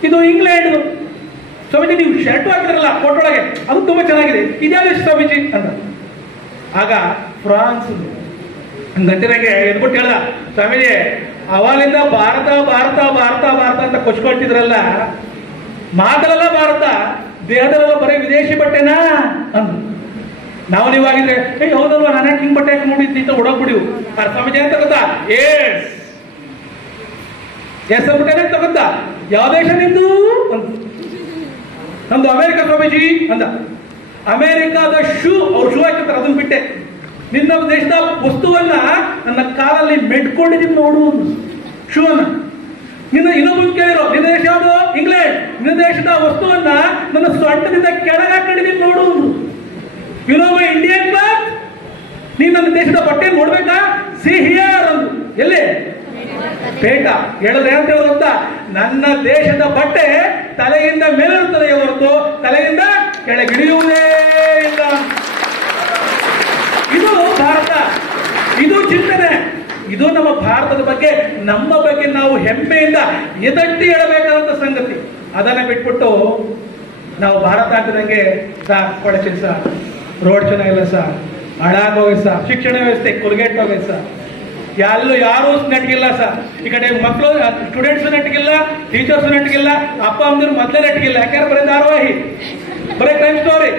ಇದು ಇಂಗ್ಲೆಂಡ್. ಸ್ವಾಮೀಜಿ, ನೀವು ಶರ್ಟ್ ಹಾಕಿದ್ರಲ್ಲ ಕೋಟ್ ಒಳಗೆ, ಅದು ತುಂಬಾ ಚೆನ್ನಾಗಿದೆ, ಇದ್ಯಾವ ದೇಶ ಸ್ವಾಮೀಜಿ ಅಂತ. ಆಗ ಫ್ರಾನ್ಸ್ ಗಂಟಿನಾಗೆ ಎದ್ಬಿಟ್ಟು ಹೇಳ್ದ, ಸ್ವಾಮೀಜಿ ಅವಾಲಿಂದ ಭಾರತ ಭಾರತ ಭಾರತ ಭಾರತ ಅಂತ ಕೊಚ್ಕೊಳ್ತಿದ್ರಲ್ಲ, ಮಾತಲ್ಲ ಭಾರತ, ದೇಹದಲ್ಲ ಬರೀ ವಿದೇಶಿ ಬಟ್ಟೆನಾ ಅಂದ್. ನಾವು ನೀವಾಗಿದ್ರೆ ಹೌದಲ್ವಾ, ನಾನು ಹಿಂಗ್ ಬಟ್ಟೆ ಹಾಕಿ ನೋಡಿದ್ದ ಹೊಡೋಗ್ಬಿಡಿವು. ಸ್ವಾಮೀಜಿ ಅಂತ ಗೊತ್ತಾ? ಎಸ್ ಅಂದ್ಬಿಟ್ಟೆ ಅಂತ ಗೊತ್ತಾ? ಯಾವ ದೇಶ ನಿಂದು ಅಂತ. ನಮ್ದು ಅಮೆರಿಕ ಸ್ವಾಮೀಜಿ ಅಂದ. ಅಮೆರಿಕಾದ ಶೂ, ಅವ್ರು ಶೂ ಹಾಕಿರ್ತಾರೆ, ಅದನ್ನ ಬಿಟ್ಟೆ. ನಿನ್ನ ದೇಶದ ವಸ್ತುವನ್ನ ನನ್ನ ಕಾಲಲ್ಲಿ ಮೆಡ್ಕೊಂಡಿದ್ದೀನಿ ನೋಡು, ಶೂ ಅನ್ನ. ನಿನ್ನ ಇನ್ನೊಬ್ಬ ಕೇಳಿರೋ, ನಿನ್ನ ದೇಶ ಯಾವುದು? ಇಂಗ್ಲೆಂಡ್. ನಿನ್ನ ದೇಶದ ವಸ್ತುವನ್ನ ನನ್ನ ಸೊಂಟದಿಂದ ಕೆಳಗೆ ಹಾಕೊಂಡಿದ್ದೀನಿ ನೋಡು. ಇನ್ನೊಬ್ಬ ಇಂಡಿಯನ್ ಕ್ಲಾತ್, ನೀನ್ ನನ್ನ ದೇಶದ ಬಟ್ಟೆ ನೋಡ್ಬೇಕಾ? ಸಿ ಹಿಯರ್ ಅಂದು. ಎಲ್ಲಿ? ಪೇಟ. ಹೇಳಿದ್ರೆ ಅಂತ ಹೇಳೋದಂತ, ನನ್ನ ದೇಶದ ಬಟ್ಟೆ ತಲೆಯಿಂದ ಮೇಲಿರುತ್ತದೆ ಹೊರತು ತಲೆಯಿಂದ ಕೆಳಗಿಳಿಯುವುದೇ ಇಲ್ಲ. ಇದು ಭಾರತ, ಇದು ಚಿಂತನೆ, ಇದು ನಮ್ಮ ಭಾರತದ ಬಗ್ಗೆ, ನಮ್ಮ ಬಗ್ಗೆ ನಾವು ಹೆಮ್ಮೆಯಿಂದ ಎದಟ್ಟಿ ಹೇಳಬೇಕಾದಂತ ಸಂಗತಿ. ಅದನ್ನ ಬಿಟ್ಬಿಟ್ಟು ನಾವು ಭಾರತ ಅಂತಿದಂಗೆ ಸಾರ್ ಕೊಡಚಿಲ್ಲ ಸರ್, ರೋಡ್ ಚೆನ್ನಾಗಿಲ್ಲ ಸರ್, ಹಾಳಾಗೋಗಿ ಸರ್, ಶಿಕ್ಷಣ ವ್ಯವಸ್ಥೆ ಕೊಲ್ಗೇಟ್ ಹೋಗಿದೆ ಸರ್, ಎಲ್ಲೂ ಯಾರು ನೆಟ್ಗಿಲ್ಲ ಸರ್. ಈ ಕಡೆ ಮಕ್ಕಳು ಸ್ಟೂಡೆಂಟ್ಸ್ ನೆಟ್ಗಿಲ್ಲ, ಟೀಚರ್ಸ್ ನೆಟ್ಗಿಲ್ಲ, ಅಪ್ಪ ಅಮ್ಮಂದಿರು ಮೊದಲೇ ನೆಟ್ಗಿಲ್ಲ. ಯಾಕಂದ್ರೆ ಬರೀ ಧಾರಾವಾಹಿ, ಬರೀ ಕ್ರೈಮ್ ಸ್ಟೋರಿ,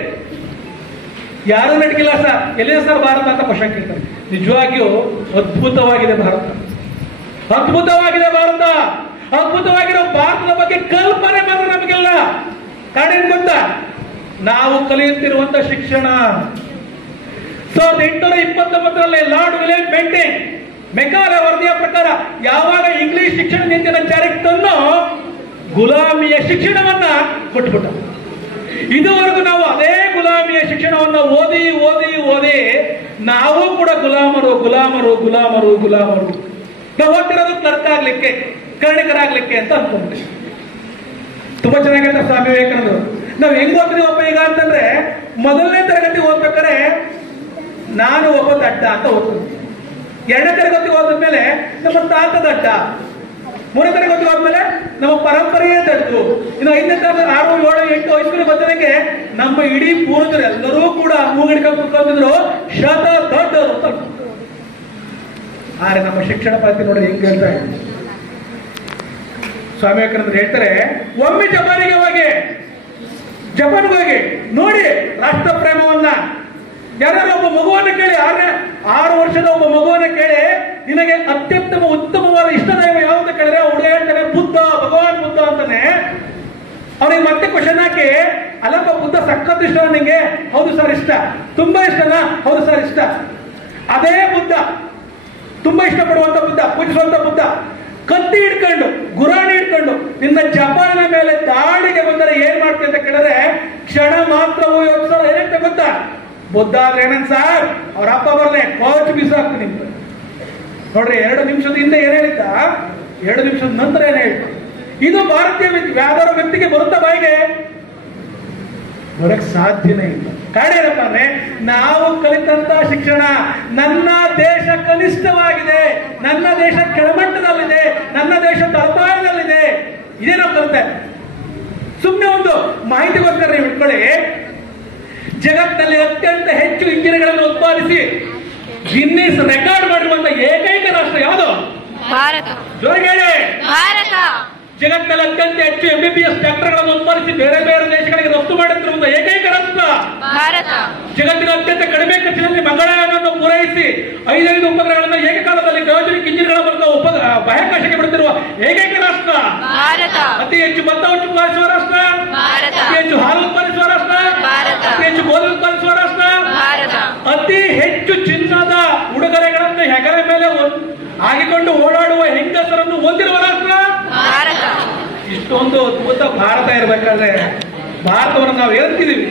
ಯಾರು ನೆಟ್ಗಿಲ್ಲ ಸರ್. ಎಲ್ಲಿದೆ ಸರ್ ಭಾರತ ಅಂತ ಕ್ವಶನ್ ಕೇಳ್ತಾರೆ. ನಿಜವಾಗಿಯೂ ಅದ್ಭುತವಾಗಿದೆ ಭಾರತ, ಅದ್ಭುತವಾಗಿದೆ ಭಾರತ. ಅದ್ಭುತವಾಗಿರೋ ಭಾರತದ ಬಗ್ಗೆ ಕಲ್ಪನೆ ಮಾತ್ರ ನಮಗೆಲ್ಲ. ಕಾರಣ ಏನ್ ಗೊತ್ತಾ? ನಾವು ಕಲಿಯುತ್ತಿರುವಂತ ಶಿಕ್ಷಣ. 1829 ಲಾರ್ಡ್ ವಿಲಿಯಂ ಬೆಂಟಿಂಗ್ ಮೆಕಾಲೆ ವರದಿಯ ಪ್ರಕಾರ ಯಾವಾಗ ಇಂಗ್ಲಿಷ್ ಶಿಕ್ಷಣ ನೀತಿಯನ್ನು ಜಾರಿಗೆ ತಂದೋ, ಗುಲಾಮಿಯ ಶಿಕ್ಷಣವನ್ನ ಕೊಟ್ಬಿಟ್ಟ. ಇದುವರೆಗೂ ನಾವು ಅದೇ ಗುಲಾಮಿಯ ಶಿಕ್ಷಣವನ್ನ ಓದಿ ಓದಿ ಓದಿ ನಾವು ಕೂಡ ಗುಲಾಮರು ಗುಲಾಮರು ಗುಲಾಮರು ಗುಲಾಮರು. ನಾವು ಓದ್ತಿರೋದು ಕ್ಲರ್ಕ್ ಆಗ್ಲಿಕ್ಕೆ, ಕರ್ಣಿಕರಾಗ್ಲಿಕ್ಕೆ ಅಂತ ಅನ್ಕೊಂಡ್ವಿ. ತುಂಬಾ ಚೆನ್ನಾಗಿರ್ತಾರೆ ಸ್ವಾಮಿ ವಿವೇಕಾನಂದರು. ನಾವು ಹೆಂಗ್ ಓದ್ತೀವಪ್ಪ ಈಗ ಅಂತಂದ್ರೆ, ಮೊದಲನೇ ತರಗತಿ ಓದ್ಬೇಕಾದ್ರೆ ನಾನು ಒಬ್ಬ ದಡ್ಡ ಅಂತ ಓದ್ತೀನಿ. 2ನೇ ತರಗತಿ ಹೋದ್ಮೇಲೆ ನಮ್ಮ ತಾತ ದಡ್ಡ, 3ನೇ ತರಗತಿ ಹೋದ್ಮೇಲೆ ನಮ್ಮ ಪರಂಪರೆಯೇ ದಡ್ಡು. ಇನ್ನು 5ನೇ ತರಗತಿ 6, 7, 8 ವಯಸ್ಸಿಗೆ ಬಂದವರಿಗೆ ನಮ್ಮ ಇಡೀ ಪೂರ್ವಜರು ಎಲ್ಲರೂ ಕೂಡ ಮೂಗಿಡ್ಕೊಂಡು ಕುತ್ಕೊಂತಿದ್ರು, ಶತ ದೊಡ್ಡವರು ಅಂತ. ಆದ್ರೆ ನಮ್ಮ ಶಿಕ್ಷಣ ಪದ್ಧತಿ ನೋಡ್ರಿ ಹೆಂಗ್ ಹೇಳ್ತಾರೆ. ಸ್ವಾಮಿ ವಿವೇಕಾನಂದರು ಹೇಳ್ತಾರೆ, ಒಮ್ಮೆ ಜಪಾನಿಗೆ ಹೋಗಿ ನೋಡಿ ರಾಷ್ಟ್ರ ಪ್ರೇಮವನ್ನ. ಯಾರು ಒಬ್ಬ ಮಗುವನ್ನು ಕೇಳಿ, 6 ವರ್ಷದ ಒಬ್ಬ ಮಗುವನ್ನು ಕೇಳಿ, ನಿನಗೆ ಅತ್ಯುತ್ತಮ ಉತ್ತಮವಾದ ಇಷ್ಟ ದೈವ ಯಾವುದು ಕೇಳಿದ್ರೆ ಹುಡುಗ ಹೇಳ್ತಾನೆ ಬುದ್ಧ, ಭಗವಾನ್ ಬುದ್ಧ ಅಂತಾನೆ. ಅವನಿಗೆ ಮತ್ತೆ ಕ್ವಶನ್ ಹಾಕಿ, ಅಲ್ಲಪ್ಪ ಬುದ್ಧ ಸಖತ್ ಇಷ್ಟ ನಿಂಗೆ? ಹೌದು ಸರ್ ಇಷ್ಟ. ತುಂಬಾ ಇಷ್ಟನಾ? ಹೌದು ಸರ್ ಇಷ್ಟ. ಅದೇ ಬುದ್ಧ, ತುಂಬಾ ಇಷ್ಟಪಡುವಂತ ಬುದ್ಧ, ಪೂಜಿಸುವಂತ ಬುದ್ಧ, ಕತ್ತಿ ಹಿಡ್ಕೊಂಡು ಗುರಾಣಿ ಹಿಡ್ಕೊಂಡು ನಿನ್ನ ಜಪಾನಿನ ಮೇಲೆ ದಾಳಿಗೆ ಬಂದರೆ ಏನ್ ಮಾಡ್ತೀವಿ ಅಂತ ಕೇಳಿದ್ರೆ, ಕ್ಷಣ ಮಾತ್ರವೂ ಯೋಚಿಸಲ್ಲ. ಏನಂತ ಗೊತ್ತಾ? ಬುದ್ಧ ಆದ್ರೆ ಏನಂತ ಸರ್, ಅವ್ರ ಅಪ್ಪ ಬರ್ಲೆ ಕೋಚ್ ಬೀಸಾಕ್ತೀನಿ ನೋಡ್ರಿ. 2 ನಿಮಿಷದ ಹಿಂದೆ ಏನ್ ಹೇಳಿದ್ದ, 2 ನಿಮಿಷದ ನಂತರ ಏನ್ ಹೇಳಿದ್ದ. ಇದು ಭಾರತೀಯ ಯಾವ್ದಾರ ವ್ಯಕ್ತಿಗೆ ಬರುತ್ತಾ ಬಾಯಿಗೆ? ಬರಕ್ ಸಾಧ್ಯನೇ ಇಲ್ಲ. ಕಾರಣ ಏನಪ್ಪ ಅಂದ್ರೆ, ನಾವು ಕಲಿತಂತ ಶಿಕ್ಷಣ, ನನ್ನ ದೇಶ ಕನಿಷ್ಠವಾಗಿದೆ, ನನ್ನ ದೇಶ ಕೆಳಮಟ್ಟದಲ್ಲಿದೆ, ನನ್ನ ದೇಶ ತಳಪಾಯದಲ್ಲಿದೆ. ಇದೇ ನಾವು ಕಲಿತೆ. ಸುಮ್ಮನೆ ಒಂದು ಮಾಹಿತಿಗೋಸ್ಕರ ನೀವು ಇಟ್ಕೊಳ್ಳಿ. ಜಗತ್ತಿನಲ್ಲಿ ಅತ್ಯಂತ ಹೆಚ್ಚು ಇಂಜಿನ್ಗಳನ್ನು ಉತ್ಪಾದಿಸಿ ಗಿನ್ನಿಸ್ ರೆಕಾರ್ಡ್ ಮಾಡಿರುವಂತಹ ಏಕೈಕ ರಾಷ್ಟ್ರ ಯಾವುದು? ಭಾರತ. ಜೋರಾಗಿ ಹೇಳಿ. ಭಾರತ. ಜಗತ್ತಿನಲ್ಲಿ ಅತ್ಯಂತ ಹೆಚ್ಚು MBBS ಡಾಕ್ಟರ್ಗಳನ್ನು ಉತ್ಪಾದಿಸಿ ಬೇರೆ ಬೇರೆ ದೇಶಗಳಿಗೆ ರಫ್ತು ಮಾಡುತ್ತಿರುವಂತಹ ಏಕೈಕ ರಾಷ್ಟ್ರ ಭಾರತ. ಜಗತ್ತಿನ ಅತ್ಯಂತ ಕಡಿಮೆ ಖರ್ಚಿನಲ್ಲಿ ಮಂಗಳಯಾನವನ್ನು ಪೂರೈಸಿ 5 ಉಪಗ್ರಹಗಳನ್ನು ಏಕಕಾಲದಲ್ಲಿ ಕ್ರಯೋಜನಿಕ್ ಇಂಜಿನ್ಗಳ ಮೂಲಕ ಬಾಹ್ಯಾಕಾಶಕ್ಕೆ ಬಿಡುತ್ತಿರುವ ಏಕೈಕ ರಾಷ್ಟ್ರ ಭಾರತ. ಅತಿ ಹೆಚ್ಚು ಭತ್ತ ಉತ್ಪಾದಿಸುವ ರಾಷ್ಟ್ರ ಭಾರತ. ಅತಿ ಹೆಚ್ಚು ಹಾಲು ಉತ್ಪಾದಿಸುವ ರಾಷ್ಟ್ರ ಭಾರತ. ಅತಿ ಹೆಚ್ಚು ಗೋಧಿ ಉತ್ಪಾದಿಸುವ ರಾಷ್ಟ್ರ ಭಾರತ. ಅತಿ ಹೆಚ್ಚು ಚಿನ್ನದ ಉಡುಗೊರೆಗಳನ್ನು ಹೆಗಲ ಮೇಲೆ ಹಾಕಿಕೊಂಡು ಓಡಾಡುವ ಹೆಂಗಸರನ್ನು ಹೊಂದಿರುವ ರಾಷ್ಟ್ರ ಭಾರತ. ಇಷ್ಟೊಂದು ಅದ್ಭುತ ಭಾರತ ಇರಬೇಕಾದ್ರೆ ಭಾರತವನ್ನು ನಾವು ಹೇಳ್ತಿದೀವಿ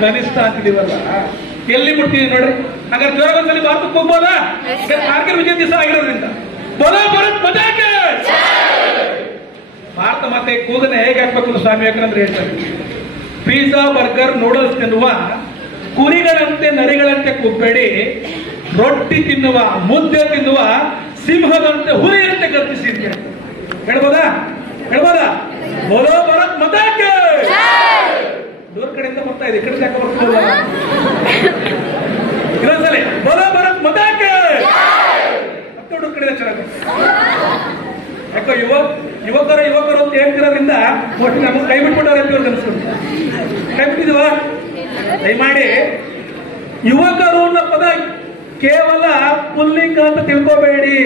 ಕನಿಷ್ಠ ಅಂತಿದೀವಲ್ಲ, ಎಲ್ಲಿ ಮುಟ್ತೀವಿ ನೋಡ್ರಿ. ಹಾಗಾದ್ರೆ ಜ್ವರಗೊಂದ್ಸಲಿ ಭಾರತಕ್ಕೆ ಹೋಗ್ಬೋದಾ? ಕಾರ್ಗಿಲ್ ವಿಜಯ ದಿವಸ ಆಗಿರೋದ್ರಿಂದ ಬೋಲೋ ಭಾರತ್ ಮಾತಾ ಕಿ ಜೈ. ಭಾರತ ಮಾತೆ ಕೂದನ್ನ ಹೇಗೆ ಹಾಕ್ಬೇಕು ಅಂತ ಸ್ವಾಮಿ ವಿವೇಕಾನಂದರು ಹೇಳ್ತಾರೆ. ಪಿಜ್ಜಾ, ಬರ್ಗರ್, ನೂಡಲ್ಸ್ ತಿನ್ನುವ ಕುರಿಗಳಂತೆ ನರಿಗಳಂತೆ ಕುಗ್ಬೇಡಿ, ರೊಟ್ಟಿ ತಿನ್ನುವ ಮುದ್ದೆ ತಿನ್ನುವ ಸಿಂಹದಂತೆ ಹುಲಿಯಂತೆ ಗರ್ಜಿಸಿ ಅಂತ ಹೇಳ್ಬೋದಾ? ಹೇಳ್ಬೋದಾ? ಬೋಲೋ ಭಾರತ್ ಮಾತಾ ಕಿ ಜೈ. ದೂರ ಕಡೆಯಿಂದ ಬರ್ತಾ ಇದೆ, ಈ ಕಡೆ ಯಾಕೆ ಬರ್ತಿಲ್ಲ? ಇನ್ನೊಂದ್ಸಲಿ ಬೋಲೋ ಭಾರತ್ ಮಾತಾ ಕಿ ಜೈ. ಹತ್ತೋಡು ಕಡೆ ಚೆನ್ನಾಗಿ ಯಾಕೋ ಯುವಕರು ಅಂತ ಹೇಳ್ತಿರೋದ್ರಿಂದ ಒಟ್ಟು ನಮಗೆ ಕೈ ಬಿಟ್ಬಿಟ್ಟವ್ರೆ ಅಂತ ಇವ್ರಿಗೆ ಅನ್ಸ್ಕೊಂಡು ಕೈ ಬಿಟ್ಟಿದೀವ? ದಯಮಾಡಿ ಯುವಕರು ಅನ್ನೋ ಪದ ಕೇವಲ ಪುಲ್ಲಿಂಗ ಅಂತ ತಿಳ್ಕೋಬೇಡಿ.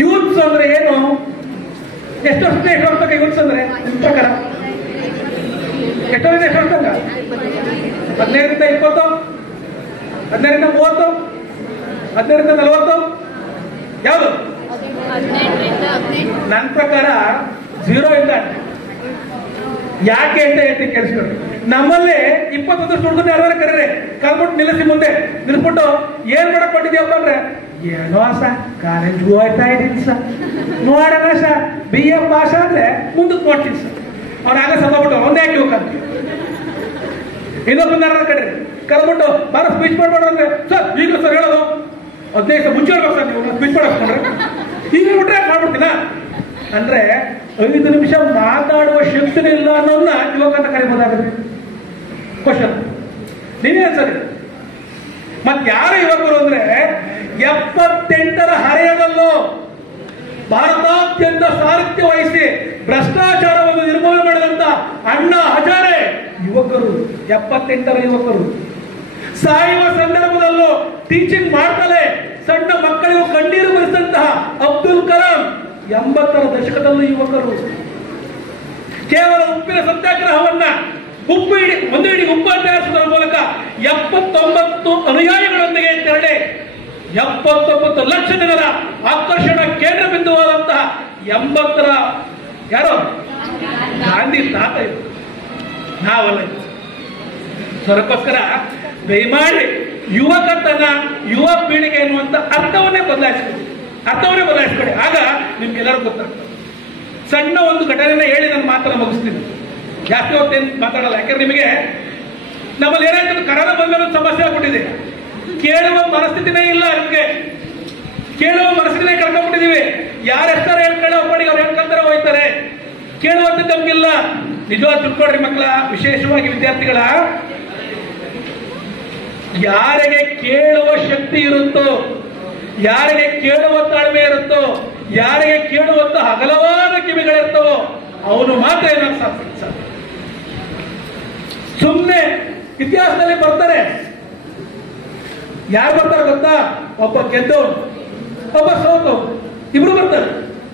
ಯೂತ್ಸ್ ಅಂದ್ರೆ ಏನು? ಎಷ್ಟು ವರ್ಷಕ್ಕೆ ಯೂತ್ಸ್ ಅಂದ್ರೆ ನಿಮ್ ಪ್ರಕಾರ ಎಷ್ಟು ವರ್ಷ? 15ರಿಂದ 20, 15ರಿಂದ 30, 15ರಿಂದ 40, ಯಾವುದು? ನನ್ನ ಪ್ರಕಾರ 0 ಇಂದ. ಯಾಕೆ ಅಂತ ಹೇಳ್ತೀನಿ ಕೇಳಿಸ್ಕೊಂಡು. ನಮ್ಮಲ್ಲಿ 21 ವರ್ಷ ಹುಡುಗನ ಯಾರು ಕರೀರಿ, ಕಲ್ಬಿಟ್ಟು ನಿಲ್ಲಿಸಿ ಮುಂದೆ ನಿಲ್ಸ್ಬಿಟ್ಟು ಏನ್ ಮಾಡಕ್ ಕೊಟ್ಟಿದ್ಯಪ್ಪ ಅಂದ್ರೆ, ಏನೋ ಸರ್ ಕಾಲೇಜ್ಗೂ ಹೋಯ್ತಾ ಇದ್ದೀನಿ ಸರ್, ನೋಡೋಣ ಸರ್ BA ಪಾಸ್ ಆದ್ರೆ ಮುಂದಕ್ಕೆ ನೋಡ್ತೀನಿ ಸರ್. ಅವ್ನ ಆಗ ಸತ್ತೋಗ್ಬಿಟ್ಟು ಒಂದೇ ಯಾಕೆ ಹೋಗಂತ ಇನ್ನೊಬ್ಬ ಕಡೆ ಕಲ್ಬಿಟ್ಟು ಬಾರ ಸ್ಪೀಚ್ ಮಾಡ್ಬೇಡ ಅಂದ್ರೆ, ಸರ್ ಈಗ ಸರ್ ಹೇಳೋದು 15 ದಿವಸ ಮುಂಚೆ ಹೇಳ್ಬೇಕು ಸರ್, ನೀವು ಸ್ಪೀಚ್ ಮಾಡಕ್ಕೊಂಡ್ರೆ ಈಗ ಬಿಟ್ರೆ ಮಾಡ್ಬಿಡ್ತೀನ ಅಂದ್ರೆ 5 ನಿಮಿಷ ಮಾತಾಡುವ ಶಕ್ತಿ ಇಲ್ಲ ಅನ್ನೋದನ್ನ ಯುವಕ ಅಂತ ಕರಿಬೋದಾಗುತ್ತೆ. ಕ್ವಶನ್ ನೀವೇ ಸರಿ. ಮತ್ ಯಾರು ಯುವಕರು ಅಂದ್ರೆ 78ರ ಹರೆಯದಲ್ಲೂ ಭಾರತಾದ್ಯಂತ ಸಾರಥ್ಯ ವಹಿಸಿ ಭ್ರಷ್ಟಾಚಾರವನ್ನು ನಿರ್ಮೂಲನೆ ಮಾಡಿದಂತ ಅಣ್ಣಾ ಹಜಾರೆ ಯುವಕರು. 78ರ ಯುವಕರು ಸಾಯುವ ಸಂದರ್ಭದಲ್ಲೂ ಟೀಚಿಂಗ್ ಮಾಡ್ತಲೇ ಸಣ್ಣ ಮಕ್ಕಳಿಗೂ ಕಣ್ಣೀರು ಬರಿಸಿದಂತಹ ಅಬ್ದುಲ್ ಕಲಾಂ 80ರ ದಶಕದಲ್ಲೂ ಯುವಕರು. ಕೇವಲ ಉಪ್ಪಿನ ಸತ್ಯಾಗ್ರಹವನ್ನ ಒಂದು ಇಡೀ ಉಪ್ಪು ತಯಾರಿಸುವುದರ ಮೂಲಕ 79 ಅನುಯಾಯಿಗಳೊಂದಿಗೆ ತೆರಳಿ 79 ಲಕ್ಷ ಜನರ ಆಕರ್ಷಣಾ ಕೇಂದ್ರ ಬಿಂದುವಾದಂತಹ 80ರ ಯಾರು? ಗಾಂಧಿ ತಾತ. ಇದು ನಾವಲ್ಲ. ಅದಕ್ಕೋಸ್ಕರ ದಯಮಾಡಿ ಯುವಕತನ, ಯುವ ಪೀಳಿಗೆ ಎನ್ನುವಂತ ಅರ್ಥವನ್ನೇ ಬದಲಾಯಿಸ್ಕೊಡಿ. ಆಗ ನಿಮ್ಗೆಲ್ಲರೂ ಗೊತ್ತಾಗ್ತದೆ. ಸಣ್ಣ ಒಂದು ಘಟನೆಯನ್ನ ಹೇಳಿ ನನ್ನ ಮಾತನ್ನ ಮುಗಿಸ್ತೀನಿ, ಜಾಸ್ತಿ ಹೊತ್ತೇನು ಮಾತಾಡಲ್ಲ. ಯಾಕಂದ್ರೆ ನಿಮಗೆ ನಮ್ಮಲ್ಲಿ ಏನಾಯ್ತು, ಕರೋನಾ ಬಂದ ಸಮಸ್ಯೆ ಆಗ್ಬಿಟ್ಟಿದೆ. ಕೇಳುವ ಮನಸ್ಥಿತಿನೇ ಇಲ್ಲ. ನಿಮ್ಗೆ ಕೇಳುವ ಮನಸ್ಥಿತಿನೇ ಕಳ್ಕೊಂಡ್ಬಿಟ್ಟಿದೀವಿ. ಯಾರ ಹೆಸರು ಹೇಳ್ಕೊಳ್ಳೋ ಒಬ್ಬರಿಗೆ ಅವ್ರು ಹೇಳ್ಕೊಂತಾರೆ ಹೋಯ್ತಾರೆ. ಕೇಳುವಂತ ನಮ್ಗಿಲ್ಲ. ನಿಜವಾದ ತಿಳ್ಕೊಡ್ರಿ ಮಕ್ಕಳ, ವಿಶೇಷವಾಗಿ ವಿದ್ಯಾರ್ಥಿಗಳ, ಯಾರಿಗೆ ಕೇಳುವ ಶಕ್ತಿ ಇರುತ್ತೋ, ಯಾರಿಗೆ ಕೇಳುವ ತಾಳ್ಮೆ ಇರುತ್ತೋ, ಯಾರಿಗೆ ಕೇಳುವಂತ ಹಗಲವಾದ ಕಿವಿಗಳಿರ್ತವೋ ಅವನು ಮಾತ್ರ ಏನಾದ್ರು ಸಾಧ್ಯ. ಸುಮ್ಮನೆ ಇತಿಹಾಸದಲ್ಲಿ ಬರ್ತಾರೆ. ಯಾರು ಬರ್ತಾರೆ ಗೊತ್ತಾ? ಒಬ್ಬ ಗೆದ್ದವನು, ಒಬ್ಬ ಸೋತವನು, ಇಬ್ರು ಬರ್ತಾರೆ.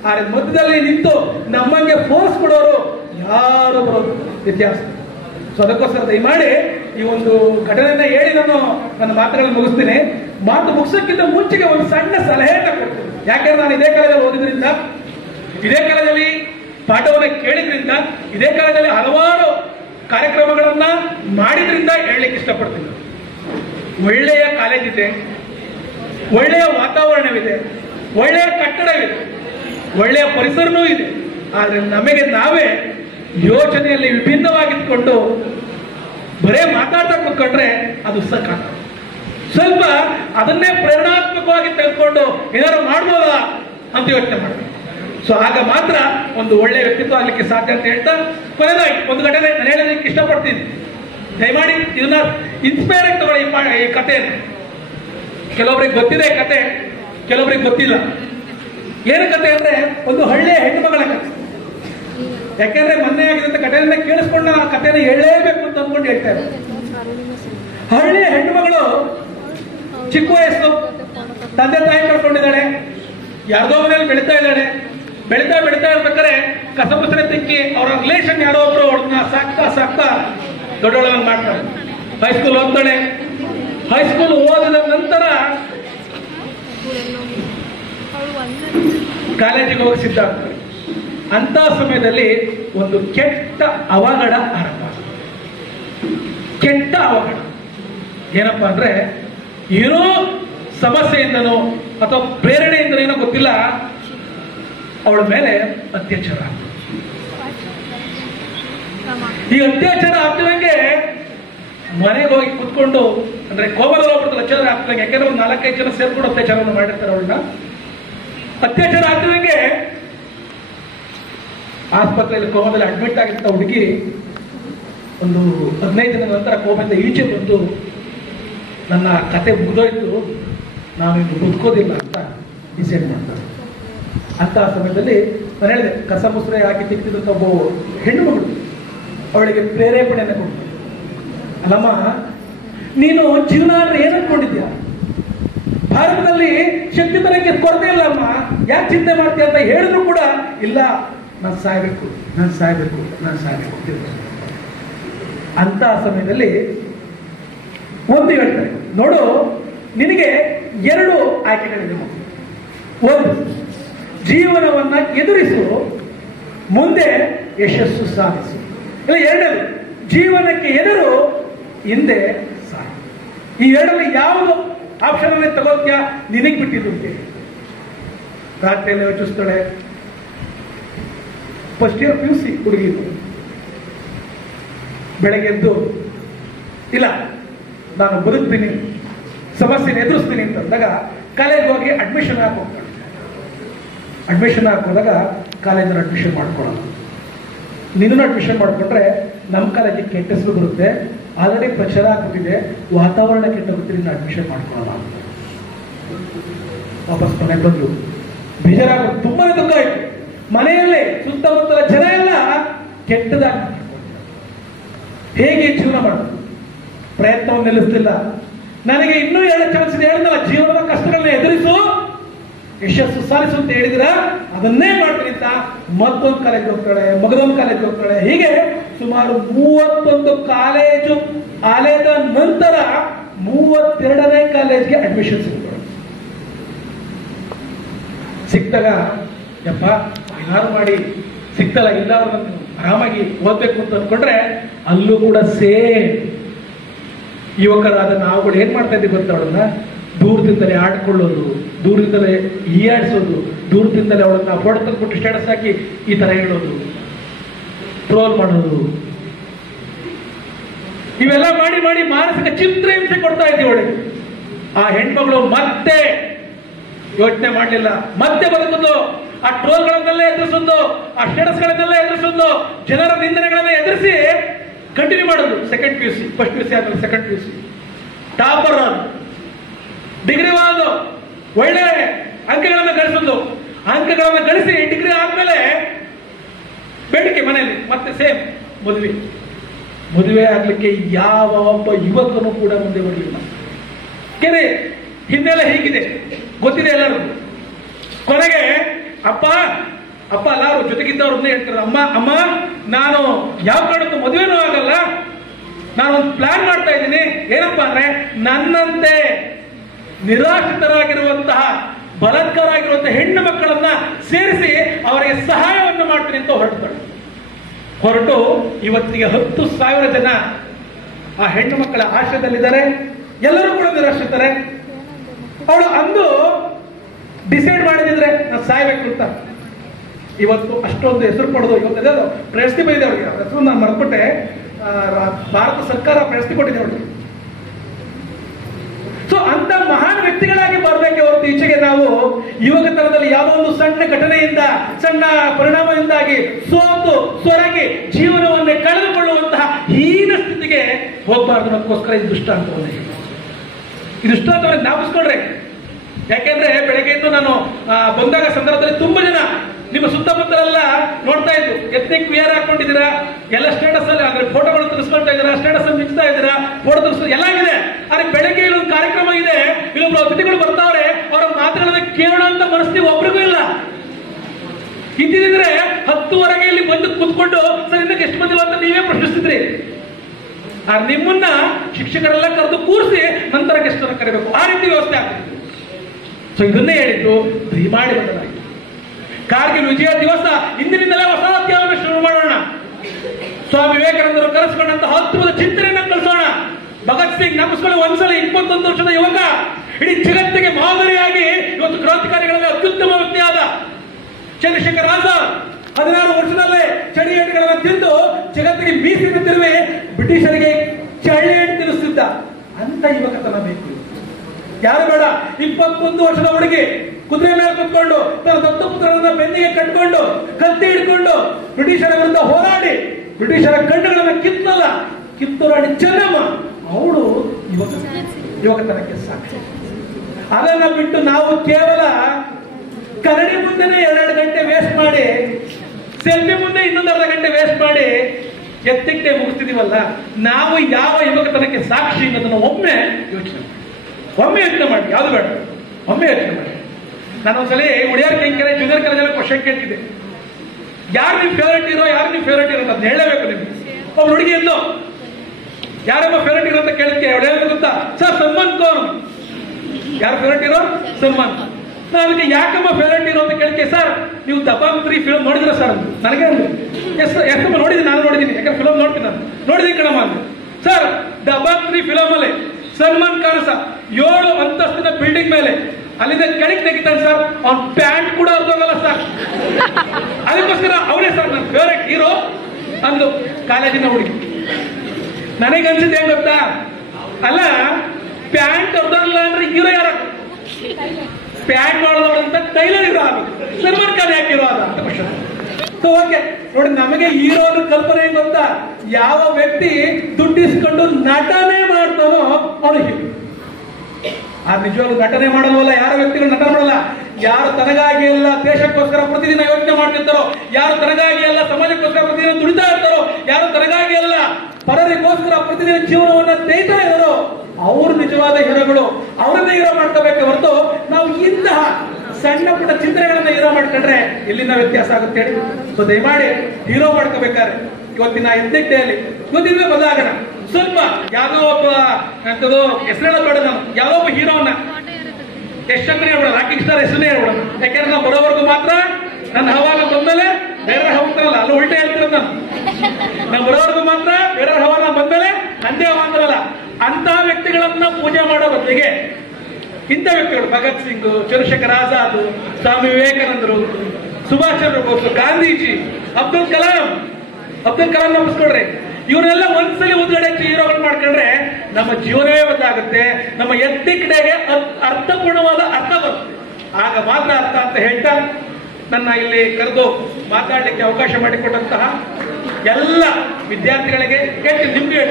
ಆದ್ರೆ ಮಧ್ಯದಲ್ಲಿ ನಿಂತು ನಮ್ಮಂಗೆ ಫೋರ್ಸ್ ಕೊಡೋರು ಯಾರು ಬರೋದು ಇತಿಹಾಸ. ಸೊ ಅದಕ್ಕೋಸ್ಕರ ದಯಮಾಡಿ ಈ ಒಂದು ಘಟನೆಯನ್ನ ಹೇಳಿ ನಾನು ನನ್ನ ಮಾತುಗಳನ್ನು ಮುಗಿಸ್ತೀನಿ. ಮಾತು ಮುಗಿಸೋಕ್ಕಿಂತ ಮುಂಚೆಗೆ ಒಂದು ಸಣ್ಣ ಸಲಹೆಯನ್ನ ಕೊಡ್ತೀನಿ. ಯಾಕೆಂದ್ರೆ ನಾನು ಇದೇ ಕಾಲದಲ್ಲಿ ಓದಿದ್ರಿಂದ, ಇದೇ ಕಾಲದಲ್ಲಿ ಪಾಠವನ್ನ ಕೇಳಿದ್ರಿಂದ, ಇದೇ ಕಾಲದಲ್ಲಿ ಹಲವಾರು ಕಾರ್ಯಕ್ರಮಗಳನ್ನ ಮಾಡಿದ್ರಿಂದ ಹೇಳಲಿಕ್ಕೆ ಇಷ್ಟಪಡ್ತೀನಿ. ಒಳ್ಳೆಯ ಕಾಲೇಜ್ ಇದೆ, ಒಳ್ಳೆಯ ವಾತಾವರಣವಿದೆ, ಒಳ್ಳೆಯ ಕಟ್ಟಡವಿದೆ, ಒಳ್ಳೆಯ ಪರಿಸರನೂ ಇದೆ. ಆದ್ರೆ ನಮಗೆ ನಾವೇ ಯೋಚನೆಯಲ್ಲಿ ವಿಭಿನ್ನವಾಗಿದ್ದುಕೊಂಡು ಬರೇ ಮಾತಾಡ್ತಾ ಕೂತ್ಕೊಂಡ್ರೆ ಅದು ಸಾಕಾಗ. ಸ್ವಲ್ಪ ಅದನ್ನೇ ಪ್ರೇರಣಾತ್ಮಕವಾಗಿ ತೆಗೆದುಕೊಂಡು ಏನಾದ್ರು ಮಾಡ್ಬೋದಾ ಅಂತ ಯೋಚನೆ ಮಾಡಿ. ಸೊ ಆಗ ಮಾತ್ರ ಒಂದು ಒಳ್ಳೆ ವ್ಯಕ್ತಿತ್ವ ಆಗ್ಲಿಕ್ಕೆ ಸಾಧ್ಯ ಅಂತ ಹೇಳ್ತಾ ಕೊನೆಯದಾಗಿ ಒಂದು ಘಟನೆ ನಾನು ಹೇಳೋದಕ್ಕೆ ಇಷ್ಟಪಡ್ತೀನಿ. ದಯಮಾಡಿ ಇದನ್ನ ಇನ್ಸ್ಪೈರ್ ಆಗಿ ತಗೊಳ್ಳಿ ಈ ಕಥೆಯನ್ನು. ಕೆಲವೊಬ್ಬರಿಗೆ ಗೊತ್ತಿದೆ ಕತೆ, ಕೆಲವೊಬ್ಬರಿಗೆ ಗೊತ್ತಿಲ್ಲ. ಏನು ಕತೆ ಅಂದ್ರೆ ಒಂದು ಹಳ್ಳಿಯ ಹೆಣ್ಣು ಮಗಳ ಕತೆ. ಯಾಕೆಂದ್ರೆ ಮೊನ್ನೆ ಆಗಿದಂತ ಕಥೆಯನ್ನ ಕೇಳಿಸ್ಕೊಂಡು ನಾನು ಆ ಕಥೆನ ಹೇಳಲೇಬೇಕು ಅಂತ ಅಂದ್ಕೊಂಡು ಹೇಳ್ತಾ ಇದ್ದೆ. ಹಳ್ಳಿಯ ಹೆಣ್ಣು ಮಗಳು ಚಿಕ್ಕ ವಯಸ್ಸು, ತಂದೆ ತಾಯಿ ಕಳ್ಕೊಂಡಿದ್ದಾಳೆ, ಯಾರ್ದೋ ಮನೇಲಿ ಬೆಳೀತಾ ಇದ್ದಾಳೆ. ಬೆಳೀತಾ ಇರ್ಬೇಕಾದ್ರೆ ಕಸಪುಸರೆ ತಿಕ್ಕಿ ಅವರ ರಿಲೇಷನ್ ಯಾರೋ ಒಬ್ರು ಅವ್ರನ್ನ ಸಾಕ್ತಾ ದೊಡ್ಡೊಳಗಂಗ್ ಮಾಡ್ತಾರೆ. ಹೈಸ್ಕೂಲ್ ಓದ್ತಾಳೆ. ಹೈಸ್ಕೂಲ್ ಓದಿದ ನಂತರ ಕಾಲೇಜಿಗೆ ಹೋಗಿ ಸಿದ್ಧ ಆಗ್ತಾರೆ. ಅಂತ ಸಮಯದಲ್ಲಿ ಒಂದು ಕೆಟ್ಟ ಅವಘಡ ಆರಂಭ. ಕೆಟ್ಟ ಅವಘಡ ಏನಪ್ಪಾ ಅಂದ್ರೆ, ಏನೋ ಸಮಸ್ಯೆಯಿಂದನೋ ಅಥವಾ ಪ್ರೇರಣೆಯಿಂದ ಏನೋ ಗೊತ್ತಿಲ್ಲ, ಅವಳ ಮೇಲೆ ಅತ್ಯಾಚಾರ. ಈ ಅತ್ಯಾಚಾರ ಆಗ್ತಿದಂಗೆ ಮನೆಗೆ ಹೋಗಿ ಕುತ್ಕೊಂಡು, ಅಂದ್ರೆ ಕೋಮದಲ್ಲಿ ಹೋಗ್ಬಿಡ್ತಾರೆ ಅತ್ಯಾಚಾರ ಆಗ್ತಿದಂಗೆ. ಯಾಕೆಂದ್ರೆ ಒಂದು 4-5 ಜನ ಸೇರ್ಕೊಂಡು ಅತ್ಯಾಚಾರವನ್ನು ಮಾಡಿರ್ತಾರೆ ಅವಳನ್ನ. ಅತ್ಯಾಚಾರ ಆಗ್ತಿದಂಗೆ ಆಸ್ಪತ್ರೆಯಲ್ಲಿ ಕೋಮದಲ್ಲಿ ಅಡ್ಮಿಟ್ ಆಗಿದ್ದ ಹುಡುಗಿ ಒಂದು 15 ದಿನದ ನಂತರ ಕೋಮದಿಂದ ಈಚೆ ಬಂದು, ನನ್ನ ಕತೆ ಮುಗಿದೋಯ್ತು, ನಾನು ಇನ್ನು ಬದುಕೋದಿಲ್ಲ ಅಂತ ಡಿಸೈಡ್ ಮಾಡ್ತಾರೆ. ಅಂತ ಸಮಯದಲ್ಲಿ ನಾನು ಹೇಳಿದೆ, ಕಸ ಮುಸ್ರೆ ಹಾಕಿ ತಿಕ್ತಿದ್ದಂಥ ಒಬ್ಬ ಹೆಣ್ಣು ಮಗಳು ಅವಳಿಗೆ ಪ್ರೇರೇಪಣೆಯನ್ನು ಕೊಡ್ತಾರೆ. ಅಲ್ಲಮ್ಮ, ನೀನು ಜೀವನ ಅಂದ್ರೆ ಏನ್ ಅನ್ಕೊಂಡಿದ್ಯಾ? ಭಾರತದಲ್ಲಿ ಶಕ್ತಿ ಬರಕ್ಕೆ ಕೊರತೆ ಇಲ್ಲ ಅಮ್ಮ, ಯಾಕೆ ಚಿಂತೆ ಮಾಡ್ತೀಯ ಅಂತ ಹೇಳಿದ್ರು ಕೂಡ ಇಲ್ಲ, ನಾನು ಸಾಯ್ಬೇಕು. ಅಂತ ಸಮಯದಲ್ಲಿ ಒಂದು ಹೇಳ್ತಾರೆ, ನೋಡು, ನಿನಗೆ 2 ಆಯ್ಕೆಗಳಿದೆ. ಒಂದು, ಜೀವನವನ್ನ ಎದುರಿಸು, ಮುಂದೆ ಯಶಸ್ಸು ಸಾಧಿಸು. ಇಲ್ಲ, 2, ಜೀವನಕ್ಕೆ ಎದುರು, ಹಿಂದೆ ಸಾಧು. ಈ 2ರಲ್ಲಿ ಯಾವುದು ಆಪ್ಷನ್ ಅಲ್ಲಿ ತಗೋತ್ಯಾ ನಿನಗೆ ಬಿಟ್ಟಿದ್ದು. ರಾತ್ರಿಯಲ್ಲಿ ಯೋಚಿಸ್ತಾಳೆ. ಫಸ್ಟ್ ಇಯರ್ PUC ಹುಡುಗಿ, ಬೆಳಗ್ಗೆ ಎದ್ದು ಇಲ್ಲ ನಾನು ಬದುಕ್ತೀನಿ, ಸಮಸ್ಯೆನ ಎದುರಿಸ್ತೀನಿ ಅಂತಂದಾಗ ಕಾಲೇಜ್ ಹೋಗಿ ಅಡ್ಮಿಷನ್ ಹಾಕೋಗ್ತಾಳೆ. ಅಡ್ಮಿಷನ್ ಹಾಕೋದಾಗ ಕಾಲೇಜಲ್ಲಿ ಅಡ್ಮಿಷನ್ ಮಾಡ್ಕೊಳ್ಳೋಣ. ನೀನು ಅಡ್ಮಿಷನ್ ಮಾಡ್ಕೊಂಡ್ರೆ ನಮ್ಮ ಕಾಲೇಜಿಗೆ ಕೆಟ್ಟ ಹೆಸರು ಬರುತ್ತೆ, ಆಲ್ರೆಡಿ ಪ್ರಚಾರ ಆಗ್ಬಿಟ್ಟಿದೆ, ವಾತಾವರಣ ಕೆಟ್ಟೋಗುತ್ತೆ, ನೀನು ಅಡ್ಮಿಷನ್ ಮಾಡ್ಕೊಳ್ಳೋಣ ಅಂತ. ವಾಪಸ್ ಮನೆಗೆ ಬಂದು ಬೇಜಾರಾಗ ತುಂಬಾ ದುಃಖ ಆಯ್ತು. ಮನೆಯಲ್ಲೇ ಸುತ್ತಮುತ್ತಲ ಜನ ಎಲ್ಲ ಕೆಟ್ಟದಾಗಿ ಹೇಗೆ ಜೀವನ ಮಾಡೋದು, ಪ್ರಯತ್ನವನ್ನು ನಿಲ್ಲಿಸ್ತಿಲ್ಲ. ನನಗೆ ಇನ್ನೂ 2 ಚಾನ್ಸ್ ಇದೆ, ಹೇಳಿದ್ನಲ್ಲ, ಜೀವನದ ಕಷ್ಟಗಳನ್ನ ಎದುರಿಸು, ಯಶಸ್ಸು ಸಾಧಿಸು ಅಂತ ಹೇಳಿದ್ರ ಅದನ್ನೇ ಮಾಡ್ತೀನಿ ಅಂತ ಮತ್ತೊಂದು ಕಾಲೇಜ್ ಹೋಗ್ತಾಳೆ, ಮಗದೊಂದು ಕಾಲೇಜ್ ಹೋಗ್ತಾಳೆ. ಹೀಗೆ ಸುಮಾರು 31 ಕಾಲೇಜು ಅಲೆದ ನಂತರ 32ನೇ ಕಾಲೇಜ್ಗೆ ಅಡ್ಮಿಷನ್ ಸಿಕ್ತಾಗ ಯಪ್ಪ ಏನಾರು ಮಾಡಿ ಸಿಕ್ತಲ್ಲ, ಇಲ್ಲ ಆರಾಮಾಗಿ ಓದ್ಬೇಕು ಅಂತ ಅನ್ಕೊಂಡ್ರೆ ಅಲ್ಲೂ ಕೂಡ ಸೇಮ್ ಯುವಕರಾದ ನಾವುಗಳು ಏನ್ ಮಾಡ್ತಾ ಇದ್ದೀವಿ ಗೊತ್ತಾ, ಅವಳನ್ನ ದೂರದಿಂದಲೇ ಆಡ್ಕೊಳ್ಳೋದು, ದೂರದಿಂದಲೇ ಈಯಾಡಿಸೋದು, ದೂರದಿಂದಲೇ ಅವಳನ್ನ ಫೋಟೋ ತಂದ್ಬಿಟ್ಟು ಸ್ಟೇಟಸ್ ಹಾಕಿ ಈ ತರ ಹೇಳೋದು, ಟ್ರೋಲ್ ಮಾಡೋದು, ಇವೆಲ್ಲ ಮಾಡಿ ಮಾನಸಿಕ ಚಿತ್ರಹಿಂಸೆ ಕೊಡ್ತಾ ಇದ್ದೀವಿ ಅವಳಿಗೆ. ಆ ಹೆಣ್ಮಗಳು ಮತ್ತೆ ಯೋಚನೆ ಮಾಡಲಿಲ್ಲ, ಮತ್ತೆ ಬದುಕುದು, ಆ ಟ್ರೋಲ್ಗಳನ್ನೆಲ್ಲ ಎದುರಿಸೋದು, ಆ ಸ್ಟೇಟಸ್ಗಳನ್ನೆಲ್ಲ ಎದುರಿಸೋದು, ಜನರ ನಿಂದನೆಗಳನ್ನ ಎದುರಿಸಿ ಕಂಟಿನ್ಯೂ ಮಾಡೋದು. ಸೆಕೆಂಡ್ PUC, ಫಸ್ಟ್ PUC ಆದ್ಮೇಲೆ ಸೆಕೆಂಡ್ PUC ಟಾಪರ್, ಡಿಗ್ರಿ ವಾದು, ಒಳ್ಳೆ ಅಂಕಗಳನ್ನು ಗಳಿಸೋದು. ಅಂಕಗಳನ್ನು ಗಳಿಸಿ ಡಿಗ್ರಿ ಆದ್ಮೇಲೆ ಬೇಡಿಕೆ ಮನೆಯಲ್ಲಿ ಮತ್ತೆ ಸೇಮ್ ಮದುವೆ ಆಗ್ಲಿಕ್ಕೆ ಯಾವ ಒಬ್ಬ ಯುವಕನು ಕೂಡ ಮುಂದೆ ಬರಲಿಲ್ಲ. ಕೆರೆ ಹಿನ್ನೆಲೆ ಹೀಗಿದೆ ಗೊತ್ತಿದೆ ಎಲ್ಲರೂ. ಕೊನೆಗೆ ಅಪ್ಪ ಅಲ್ಲ, ಅವ್ರ ಜೊತೆಗಿದ್ದವ್ರನ್ನ ಹೇಳ್ತಾರೆ, ಅಮ್ಮ ನಾನು ಯಾವ ಕಾರಣಕ್ಕೂ ಮದುವೆನೂ ಆಗಲ್ಲ, ನಾನೊಂದು ಪ್ಲಾನ್ ಮಾಡ್ತಾ ಇದ್ದೀನಿ. ಏನಪ್ಪಾ ಅಂದ್ರೆ, ನನ್ನಂತೆ ನಿರಾಶ್ರಿತರಾಗಿರುವಂತಹ ಬಲಾತ್ಕಾರ ಆಗಿರುವಂತಹ ಹೆಣ್ಣು ಮಕ್ಕಳನ್ನ ಸೇರಿಸಿ ಅವರಿಗೆ ಸಹಾಯವನ್ನು ಮಾಡ್ತೀನಿ ಅಂತ ಹೊರಟು ಇವತ್ತಿಗೆ 10,000 ಜನ ಆ ಹೆಣ್ಣು ಮಕ್ಕಳ ಆಶ್ರಯದಲ್ಲಿದ್ದಾರೆ. ಎಲ್ಲರೂ ಕೂಡ ನಿರಾಶ್ರಿತಾರೆ. ಅವಳು ಅಂದು ಡಿಸೈಡ್ ಮಾಡಿದ್ರೆ ನಾನು ಸಾಯ್ಬೇಕು ಅಂತ. ಇವತ್ತು ಅಷ್ಟೊಂದು ಹೆಸರು ಪಡೆದು ಇವತ್ತು ಪ್ರಶಸ್ತಿ ಬಂದಿದೆ ಅವ್ರಿಗೆ. ಹೆಸರು ನಾನು ಮರ್ಕೊಟ್ಟೆ. ಭಾರತ ಸರ್ಕಾರ ಪ್ರಶಸ್ತಿ ಕೊಟ್ಟಿದೆ ಅವ್ರಿಗೆ. ಸೊ ಅಂತ ಮಹಾನ್ ವ್ಯಕ್ತಿಗಳಾಗಿ ಬರ್ಬೇಕೆ ಹೊರತು ಈಚೆಗೆ ನಾವು ಯುವಕತನದಲ್ಲಿ ಯಾವುದೋ ಒಂದು ಸಣ್ಣ ಘಟನೆಯಿಂದ, ಸಣ್ಣ ಪರಿಣಾಮದಿಂದಾಗಿ ಸೋತು ಸೊರಗಿ ಜೀವನವನ್ನೇ ಕಳೆದುಕೊಳ್ಳುವಂತಹ ಹೀನ ಸ್ಥಿತಿಗೆ ಹೋಗಬಾರ್ದು. ಅದಕ್ಕೋಸ್ಕರ ಇದು ದೃಷ್ಟಾಂತವನ್ನೇ, ಈ ದೃಷ್ಟಾಂತವನ್ನು ಜ್ಞಾಪಿಸ್ಕೊಂಡ್ರೆ. ಯಾಕೆಂದ್ರೆ ಬೆಳಗ್ಗೆಯಿಂದ ನಾನು ಬಂದಾಗ ಸಂದರ್ಭದಲ್ಲಿ ತುಂಬಾ ಜನ ನಿಮ್ಮ ಸುತ್ತಮುತ್ತಲೆಲ್ಲ ನೋಡ್ತಾ ಇದ್ರು, ಎತ್ನಿಕ್ ವಿಯರ್ ಹಾಕೊಂಡಿದ್ದೀರಾ, ಎಲ್ಲ ಸ್ಟೇಟಸ್ ಅಲ್ಲಿ ಅಂದ್ರೆ ಫೋಟೋಗಳು ತರಿಸ್ಕೊಳ್ತಾ ಇದ್ದೀರಾ, ಸ್ಟೇಟಸ್ ಅಲ್ಲಿ ಮಿಂಚ್ತಾ ಇದ್ದೀರಾ, ಫೋಟೋ ತರಿಸ್ ಎಲ್ಲ ಇದೆ. ಆದ್ರೆ ಬೆಳಗ್ಗೆ ಇಲ್ಲೊಂದು ಕಾರ್ಯಕ್ರಮ ಇದೆ, ಇಲ್ಲೊಬ್ರು ಅತಿಥಿಗಳು ಬರ್ತಾವ್ರೆ, ಅವರ ಮಾತುಗಳನ್ನ ಕೇಳೋಣ ಅಂತ ಮನಸ್ಸಿಗೆ ಒಬ್ರಿಗೂ ಇಲ್ಲ. ಇದ್ದಿದ್ರೆ 10:00 ಇಲ್ಲಿ ಬಂದು ಕೂತ್ಕೊಂಡು ಸರ್ ಇನ್ನಕ್ಕೆ ಎಷ್ಟು ಬಂದಿಲ್ಲ ಅಂತ ನೀವೇ ಪ್ರಶ್ನಿಸ್ತಿದ್ರಿ. ಆ ನಿಮ್ಮನ್ನ ಶಿಕ್ಷಕರೆಲ್ಲ ಕರೆದು ಕೂರಿಸಿ ನಂತರ ಗೆಸ್ಟನ್ನು ಕರಿಬೇಕು, ಆ ರೀತಿ ವ್ಯವಸ್ಥೆ ಆಗ್ತದೆ. ಸೊ ಇದನ್ನೇ ಹೇಳಿದ್ದು ದಯಮಾಡಿ ಬದಲಾಯಿತು. ಕಾರ್ಗಿಲ್ ವಿಜಯ ದಿವಸ ಇಂದಿನಿಂದಲೇ ಹೊಸ ಅಧ್ಯಾಯವನ್ನು ಶುರು ಮಾಡೋಣ. ಸ್ವಾಮಿ ವಿವೇಕಾನಂದರು ಕರೆಸ್ಕೊಂಡಂತಹ ಅದ್ಭುತ ಚಿಂತನೆಯನ್ನು ಕಲಿಸೋಣ. ಭಗತ್ ಸಿಂಗ್ ನಮಸ್ಕೊಳ್ಳಿ ಒಂದ್ಸಲ 21 ವರ್ಷದ ಯುವಕ ಇಡೀ ಜಗತ್ತಿಗೆ ಮಾದರಿಯಾಗಿ ಇವತ್ತು ಕ್ರಾಂತಿಕಾರಿಗಳಲ್ಲಿ ಅತ್ಯುತ್ತಮ ವ್ಯಕ್ತಿಯಾದ ಚಂದ್ರಶೇಖರ್ ಆಜಾದ್ 16 ವರ್ಷದಲ್ಲೇ ಚಳಿಯೇಟುಗಳನ್ನು ತಿಂದು ಜಗತ್ತಿಗೆ ಮೀಸಿನ ತಿರುವಿ ಬ್ರಿಟಿಷರಿಗೆ ಚಳಿಯೇಟು ತಿನ್ನಿಸುತ್ತಿದ್ದ ಅಂತ ಯುವಕತನ ಬೇಕು. ಯಾರು ಬೇಡ 21 ವರ್ಷದ ಹುಡುಗಿ ಕುದುರೆ ಮೇಲೆ ಕುತ್ಕೊಂಡು ತನ್ನ ದತ್ತಪುತ್ರರನ್ನ ಬೆನ್ನಿಗೆ ಕಟ್ಕೊಂಡು ಕತ್ತಿ ಹಿಡ್ಕೊಂಡು ಬ್ರಿಟಿಷರ ವಿರುದ್ಧ ಹೋರಾಡಿ ಬ್ರಿಟಿಷರ ಕಣ್ಣುಗಳನ್ನ ಕಿತ್ತೂರಾಣಿ ಚೆನ್ನಮ್ಮ ಅವಳು ಯುವಕತನಕ್ಕೆ ಸಾಕ್ಷಿ. ಅದನ್ನ ಬಿಟ್ಟು ನಾವು ಕೇವಲ ಕನ್ನಡಿ ಮುಂದೆನೆ 2 ಗಂಟೆ ವೇಸ್ಟ್ ಮಾಡಿ, ಸೆಲ್ಫಿ ಮುಂದೆ ಇನ್ನೊಂದು ಅರ್ಧ ಗಂಟೆ ವೇಸ್ಟ್ ಮಾಡಿ ಎತ್ತಿಟ್ಟೆ ಮುಗಿಸ್ತಿದೀವಲ್ಲ, ನಾವು ಯಾವ ಯುವಕತನಕ್ಕೆ ಸಾಕ್ಷಿ ಅನ್ನೋದನ್ನ ಒಮ್ಮೆ ಯೋಚನೆ ಮಾಡಿ. ಯಾವ್ದು ಬೇಡ, ಒಮ್ಮೆ ಯೋಚನೆ ಮಾಡಿ. ನಾನೊಂದ್ಸಲಿ ಉಡಿಯಾರ್ ಕೆಂಕೆರೆ ಜೂನಿಯರ್ ಕಾಲೇಜಲ್ಲಿ ಕ್ವಶನ್ ಕೇಳ್ತಿದ್ದೆ, ಯಾರು ನಿಮ್ ಫೇವರೇಟ್ ಹೀರೋ, ಯಾರು ನಿಮ್ ಫೇವರೇಟ್ ಹೀರೋ ಅಂತ ಹೇಳಲೇಬೇಕು ನಿಮ್ಗೆ. ಒಬ್ಬ ಹುಡುಗಿ ಎಂದು ಯಾರಮ್ಮ ಫೇವರೇಟ್ ಹೀರೋ ಅಂತ ಕೇಳಿದ್ಕೆ ಅವಳು ಹೇಳಿದ್ರು ಗೊತ್ತಾ, ಸರ್ ಸಲ್ಮಾನ್ ಖಾನ್. ಯಾರು ಫೇವರೇಟ್ ಹೀರೋ? ಸಲ್ಮಾನ್. ನಾನು ಅದಕ್ಕೆ ಯಾಕಮ್ಮ ಫೇವರೇಟ್ ಹೀರೋ ಅಂತ ಕೇಳಿದ್ಕೆ, ಸರ್ ನೀವು ದಬಾಂಗ್ 3 ಫಿಲ್ಮ್ ನೋಡಿದ್ರ ಸರ್ ಅಂತ. ನನಗೆ ಎಷ್ಟಮ್ಮ ನೋಡಿದ್ದೀನಿ, ನಾನು ನೋಡಿದ್ದೀನಿ, ಯಾಕಂದ್ರೆ ಫಿಲಮ್ ನೋಡ್ತೀನಿ, ನಾನು ನೋಡಿದ್ದೀನಿ ಕಣಮ್ಮ ಅಂತ. ಸರ್ ದಬಾಂಗ್ 3 ಫಿಲಮ್ ಅಲ್ಲಿ ಸಲ್ಮಾನ್ ಖಾನ್ ಸರ್ 7 ಅಂತಸ್ತಿನ ಬಿಲ್ಡಿಂಗ್ ಮೇಲೆ ಅಲ್ಲಿಂದ ಕೆಳಗೆ ತೆಗಿತಾನೆ ಸರ್, ಅವ್ನ ಪ್ಯಾಂಟ್ ಕೂಡ ಅರ್ಧೋಗಲ್ಲ ಸರ್. ಅದಕ್ಕೋಸ್ಕರ ಅವರೇ ಸರ್ ನನ್ನ ಫೇವರೇಟ್ ಹೀರೋ ಅಂದು ಕಾಲೇಜಿನ ಹುಡುಗಿ. ನನಗನ್ಸಿದ್ದು ಏನ್ ಗೊತ್ತಾ, ಅಲ್ಲ ಪ್ಯಾಂಟ್ ಅರ್ಧೋಗಲ್ಲ ಅಂದ್ರೆ ಹೀರೋ ಯಾರ? ಪ್ಯಾಂಟ್ ಮಾಡೋದಂತ ಟೈಲರ್ ಹೀರೋ ಆಗಬೇಕು, ಸಲ್ಮಾನ್ ಖಾನ್ ಯಾಕೆ ಹೀರೋ ಆದ ಅಂತ ಕ್ವಶನ್. ಸೊ ಓಕೆ ನೋಡಿ, ನಮಗೆ ಹೀರೋ ಅನ್ನೋ ಕಲ್ಪನೆ ಏನ್ ಗೊತ್ತಾ, ಯಾವ ವ್ಯಕ್ತಿ ದುಡ್ಡಿಸ್ಕೊಂಡು ನಟನೆ ಮಾಡ್ತಾನೋ ಅವನು ಹೀರೋ. ಆ ನಿಜವಾಗ್ಲೂ ನಟನೆ ಮಾಡಲ್ವಲ್ಲ, ಯಾರ ವ್ಯಕ್ತಿಗಳು ನಟನೆ ಮಾಡಲ್ಲ. ಯಾರು ತನಗಾಗಿ ಎಲ್ಲ ದೇಶಕ್ಕೋಸ್ಕರ ಪ್ರತಿದಿನ ಯೋಚನೆ ಮಾಡ್ತಿರ್ತಾರೋ, ಯಾರು ತನಗಾಗಿ ಎಲ್ಲ ಸಮಾಜಕ್ಕೋಸ್ಕರ ಪ್ರತಿದಿನ ದುಡಿತಾ ಇರ್ತಾರೋ, ಯಾರು ತನಗಾಗಿ ಎಲ್ಲ ಪರರಿಗೋಸ್ಕರ ಪ್ರತಿದಿನ ಜೀವನವನ್ನ ತೇಯ್ತಾ ಇದ್ದಾರೋ ಅವರು ನಿಜವಾದ ಹೀರೋಗಳು. ಅವರನ್ನೇ ಹೀರೋ ಮಾಡ್ಕೋಬೇಕು ಹೊರತು ನಾವು ಇಂತಹ ಸಣ್ಣ ಪುಟ್ಟ ಚಿಂತನೆಗಳನ್ನ ಹೀರೋ ಮಾಡ್ಕೊಂಡ್ರೆ ಎಲ್ಲಿಂದ ವ್ಯತ್ಯಾಸ ಆಗುತ್ತೆ ಹೇಳಿ. ಸೊ ದಯಮಾಡಿ ಹೀರೋ ಮಾಡ್ಕೋಬೇಕಾದ್ರೆ ಇವತ್ತಿನ ಎತ್ನಿಕ್ ಡೇಯಲ್ಲಿ ಇವತ್ತಿನ ಬದಲಾಗೋಣ. ಸ್ವಲ್ಪ ಯಾವ್ದೋ ಒಬ್ಬ ಹೆಸರು ಬೇಡ, ನಾನು ಯಾವ್ದೋ ಒಬ್ಬ ಹೀರೋನ ಎಷ್ಟಂದ್ರೆ ಹೇಳ್ಬಿಡ, ರಾಕಿಂಗ್ ಸ್ಟಾರ್ ಹೆಸರನ್ನೇ ಹೇಳ್ಬಿಡ. ಯಾಕೆಂದ್ರೆ ನಾವು ಬರೋವರೆಗೂ ಮಾತ್ರ ನನ್ನ ಹವಾಲ ಬಂದ್ಮೇಲೆ ಬೇರೆ ಹೋಗ್ತಾರಲ್ಲ, ಅಲ್ಲಿ ಉಲ್ಟೆ ಹೇಳ್ತಿರೋದು ನಾನು. ನಾವು ಬರೋವರೆಗೂ ಮಾತ್ರ ಬೇರೆ ಹವಾಲ ಬಂದ್ಮೇಲೆ ನಂದೇ ಹವಾ ಅಂತಾರಲ್ಲ, ಅಂತ ವ್ಯಕ್ತಿಗಳನ್ನ ಪೂಜೆ ಮಾಡೋ ಬದಲಿಗೆ ಇಂಥ ವ್ಯಕ್ತಿಗಳು ಭಗತ್ ಸಿಂಗ್, ಚಂದ್ರಶೇಖರ್ ಆಜಾದ್, ಸ್ವಾಮಿ ವಿವೇಕಾನಂದರು, ಸುಭಾಷ್ ಚಂದ್ರ ಬೋಸ್, ಗಾಂಧೀಜಿ, ಅಬ್ದುಲ್ ಕಲಾಂ ನಂಬಿಸ್ಕೊಡ್ರಿ. ಇವರೆಲ್ಲ ಒಂದ್ಸಲಿ ಉದ್ಗಡೆ ಹೀರೋಗಳು ಮಾಡ್ಕೊಂಡ್ರೆ ನಮ್ಮ ಜೀವನವೇ ಬದಲಾಗುತ್ತೆ, ನಮ್ಮ ಎತ್ನಿಕ್ ಡೇಗೆ ಅರ್ಥಪೂರ್ಣವಾದ ಅರ್ಥ ಬರುತ್ತೆ. ಆಗ ಮಾತ್ರ ಅರ್ಥ ಅಂತ ಹೇಳ್ತಾ ನನ್ನ ಇಲ್ಲಿ ಕರೆದು ಮಾತಾಡಲಿಕ್ಕೆ ಅವಕಾಶ ಮಾಡಿಕೊಟ್ಟಂತಹ ಎಲ್ಲ ವಿದ್ಯಾರ್ಥಿಗಳಿಗೆ ನಿಮ್ಗೆ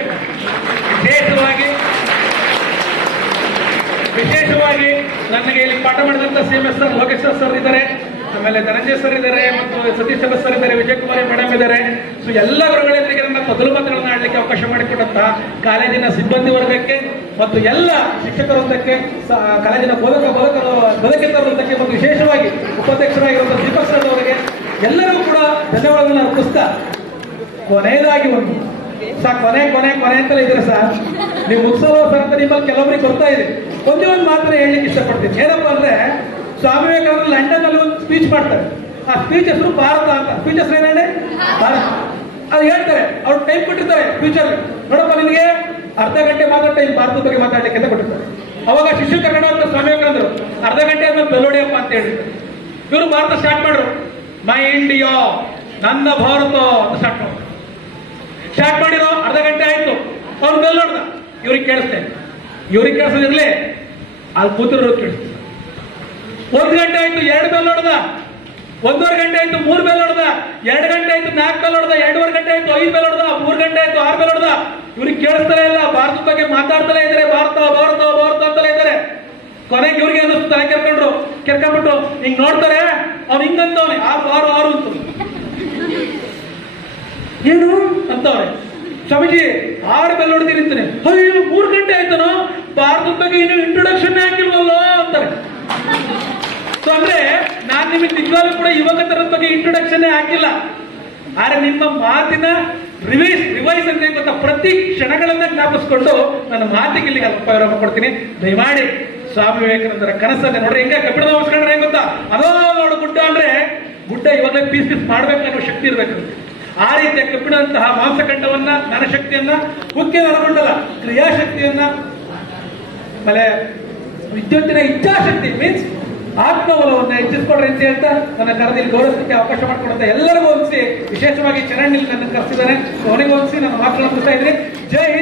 ವಿಶೇಷವಾಗಿ ನನಗೆ ಇಲ್ಲಿ ಪಾಠ ಮಾಡಿದಂತ CMS ಸರ್, ಲೋಕೇಶ್ವರ್ ಸರ್ ಇದ್ದಾರೆ, ಆಮೇಲೆ ಧನಂಜಯ ಸರ್ ಇದ್ದಾರೆ, ಮತ್ತು ಸತೀಶ್ ಚಂದ್ರ ಸರ್ ಇದ್ದಾರೆ, ವಿಜಯಕುಮಾರಿ ಮೇಡಮ್ ಇದ್ದಾರೆ. ಸೊ ಎಲ್ಲ ಗುರುಗಳೊಂದಿಗೆ ನನ್ನ ಮೊದಲು ಮಾತುಗಳನ್ನು ಆಡಲಿಕ್ಕೆ ಅವಕಾಶ ಮಾಡಿಕೊಟ್ಟಂತಹ ಕಾಲೇಜಿನ ಸಿಬ್ಬಂದಿ ವರ್ಗಕ್ಕೆ ಮತ್ತು ಎಲ್ಲ ಶಿಕ್ಷಕರ ವೃಂದಕ್ಕೆ, ಕಾಲೇಜಿನ ಬೋಧಕೇತರ ವೃಂದಕ್ಕೆ ಮತ್ತು ವಿಶೇಷವಾಗಿ ಉಪಾಧ್ಯಕ್ಷರಾಗಿರುವಂತಹ ದೀಪಕ್ ಸರ್ ಅವರಿಗೆ ಎಲ್ಲರಿಗೂ ಕೂಡ ಧನ್ಯವಾದಗಳನ್ನು ಅರ್ಪಿಸ್ತಾ, ಕೊನೆಯದಾಗಿ ಒಂದು ಕೊನೆ ಅಂತಲೇ ಇದ್ರೆ ಸರ್, ನೀವು ಮುಗಿಸೋ ಸರ್ ಅಂತ ನಿಮ್ಮಲ್ಲಿ ಕೆಲವೊಬ್ಬರಿಗೆ ಬರ್ತಾ ಇದೆ. ಒಂದೇ ಒಂದು ಮಾತ್ರ ಹೇಳಲಿಕ್ಕೆ ಇಷ್ಟಪಡ್ತೀನಿ. ಏನಪ್ಪ ಅಂದ್ರೆ, ಸ್ವಾಮಿ ವಿವೇಕಾನಂದರು ಲಂಡನ್ ಅಲ್ಲಿ ಒಂದು ಸ್ಪೀಚ್ ಮಾಡ್ತಾರೆ. ಆ ಸ್ಪೀಚ್ ಹೆಸರು ಭಾರತ ಅಂತ. ಸ್ಪೀಚ್ ಹೆಸರು ಏನೇ ಭಾರತ ಅದು ಹೇಳ್ತಾರೆ. ಅವ್ರು ಟೈಮ್ ಕೊಟ್ಟಿರ್ತಾರೆ ಫ್ಯೂಚರ್, ನೋಡಪ್ಪ ನಿನಗೆ ಅರ್ಧ ಗಂಟೆ ಮಾತ್ರ ಟೈಮ್ ಭಾರತದ ಬಗ್ಗೆ ಮಾತಾಡ್ಲಿಕ್ಕೆ ಅಂತ ಕೊಟ್ಟಿರ್ತಾರೆ. ಅವಾಗ ಶಿಶು ಕನ್ನಡ ಅಂತ ಸ್ವಾಮಿ ವಿವೇಕಾನಂದರು ಅರ್ಧ ಗಂಟೆ ಆದ್ಮೇಲೆ ಬೆಲ್ಲೋಡಿಯಪ್ಪ ಅಂತ ಹೇಳಿದ್ರು. ಇವರು ಭಾರತ ಸ್ಟಾರ್ಟ್ ಮಾಡ್ರು, ಮೈ ಇಂಡಿಯಾ, ನನ್ನ ಭಾರತ ಅಂತ ಸ್ಟಾರ್ಟ್ ಮಾಡಿರೋ ಅರ್ಧ ಗಂಟೆ ಆಯ್ತು. ಅವ್ರು ಬೆಲ್ಲೋಡ್ದ, ಇವ್ರಿಗೆ ಕೇಳಿಸ್ತೇನೆ, ಇವ್ರಿಗೆ ಕೇಳಿಸೋದಿರ್ಲಿ, ಅಲ್ಲಿ ಕೂತಿರೋರು ಕೇಳಿಸ್ತಾರೆ. 1 ಗಂಟೆ ಆಯ್ತು 2 ಬೆಲ್ ಹೊಡೆದ, 1.5 ಗಂಟೆ ಆಯ್ತು 3 ಬೆಲ್ ಹೊಡೆದ, 2 ಗಂಟೆ ಆಯ್ತು 4 ಬೆಲ್ ಹೊಡೆದ, 2.5 ಗಂಟೆ ಆಯ್ತು 5 ಬೆಲ್ ಹೊಡೆದ, 3 ಗಂಟೆ ಆಯ್ತು 6 ಬೆಲ್ ಹೊಡೆದ. ಇವ್ರಿಗೆ ಕೇಳಿಸ್ತಾನೆ ಇಲ್ಲ, ಭಾರತದ ಬಗ್ಗೆ ಮಾತಾಡ್ತಾನೆ ಇದ್ದಾರೆ, ಭಾರತ ಭಾರತ ಭಾರತ ಅಂತಲೇ ಇದ್ದಾರೆ. ಕೊನೆಗೆ ಇವ್ರಿಗೆ ಅನ್ನಿಸ್ತಾರೆ, ಕೆರ್ಕೊಂಡ್ಬಿಟ್ಟು ಹಿಂಗ್ ನೋಡ್ತಾರೆ, ಅವ್ನು ಹಿಂಗಂತವ್ನೆ 6 ಅಂತ ಏನು ಅಂತವ್ರೆ. ಸ್ವಾಮೀಜಿ 6 ಬೆಲ್ ಹೊಡೆದಿರಿ ಅಂತಾನೆ. ಅಯ್ಯೋ 3 ಗಂಟೆ ಆಯ್ತಾನೋ, ಭಾರತದ ಬಗ್ಗೆ ಇನ್ನು ಇಂಟ್ರೊಡಕ್ಷನ್ ಹಾಕಿಲ್ವಲ್ಲ ಅಂತಾರೆ. ಸೊ ಅಂದ್ರೆ ನಾನ್ ನಿಮಗೆ ನಿಜವಾಗ್ಲೂ ಕೂಡ ಯುವಕತರ ಬಗ್ಗೆ ಇಂಟ್ರೊಡಕ್ಷನ್ ಹಾಕಿಲ್ಲ, ಆದ್ರೆ ನಿಮ್ಮ ಮಾತಿನ ರಿವೈಸ್ ಅಂತ ಗೊತ್ತಾ, ಪ್ರತಿ ಕ್ಷಣಗಳನ್ನ ಜ್ಞಾಪಿಸ್ಕೊಂಡು ನನ್ನ ಮಾತಿಗೆ ಇಲ್ಲಿಗೆ ಅಲ್ಪ ಕೊಡ್ತೀನಿ. ದಯಮಾಡಿ ಸ್ವಾಮಿ ವಿವೇಕಾನಂದರ ಕನಸನ್ನ ನೋಡ್ರಿ, ಹೆಂಗ ಕಬ್ಬಿಣದ ಹೊಸ್ಕೊಂಡ್ರೆ ಹೆಂಗ್ ಗೊತ್ತಾ, ಅದೋ ನೋಡು ಗುಡ್ಡ ಅಂದ್ರೆ ಗುಡ್ಡ ಇವಾಗಲೇ ಪೀಸ್ ಮಾಡ್ಬೇಕನ್ನೋ ಶಕ್ತಿ ಇರ್ಬೇಕು. ಆ ರೀತಿಯ ಕಬ್ಬಿಣದಂತಹ ಮಾಂಸಖಂಡವನ್ನ, ಜ್ಞಾನಶಕ್ತಿಯನ್ನ, ಮುಖ್ಯ ನರಗೊಂಡಲ್ಲ ಕ್ರಿಯಾಶಕ್ತಿಯನ್ನ, ಆಮೇಲೆ ವಿದ್ಯುತ್ತಿನ ಇಚ್ಛಾಶಕ್ತಿ ಮೀನ್ಸ್ ಆತ್ಮಬಲವನ್ನು ಹೆಚ್ಚಿಸ್ಕೊಡ್ರಿ ಅಂತ ಹೇಳ್ತಾ ನನ್ನ ಕರೆದಲ್ಲಿ ಗೌರವಿಸಲಿಕ್ಕೆ ಅವಕಾಶ ಮಾಡಿಕೊಡುತ್ತೆ ಎಲ್ಲರಿಗೂ ಹೊಂದಿಸಿ, ವಿಶೇಷವಾಗಿ ಚರಣ್ ನನ್ನ ಕರೆಸಿದ್ದಾರೆ, ಅವನಿಗೆ ಹೊಂದಿಸಿ ನನ್ನ ಮಾತುಗಳನ್ನು ಮುಗಿಸ್ತಾ ಇದ್ದೀನಿ. ಜೈ ಹಿಂದ್.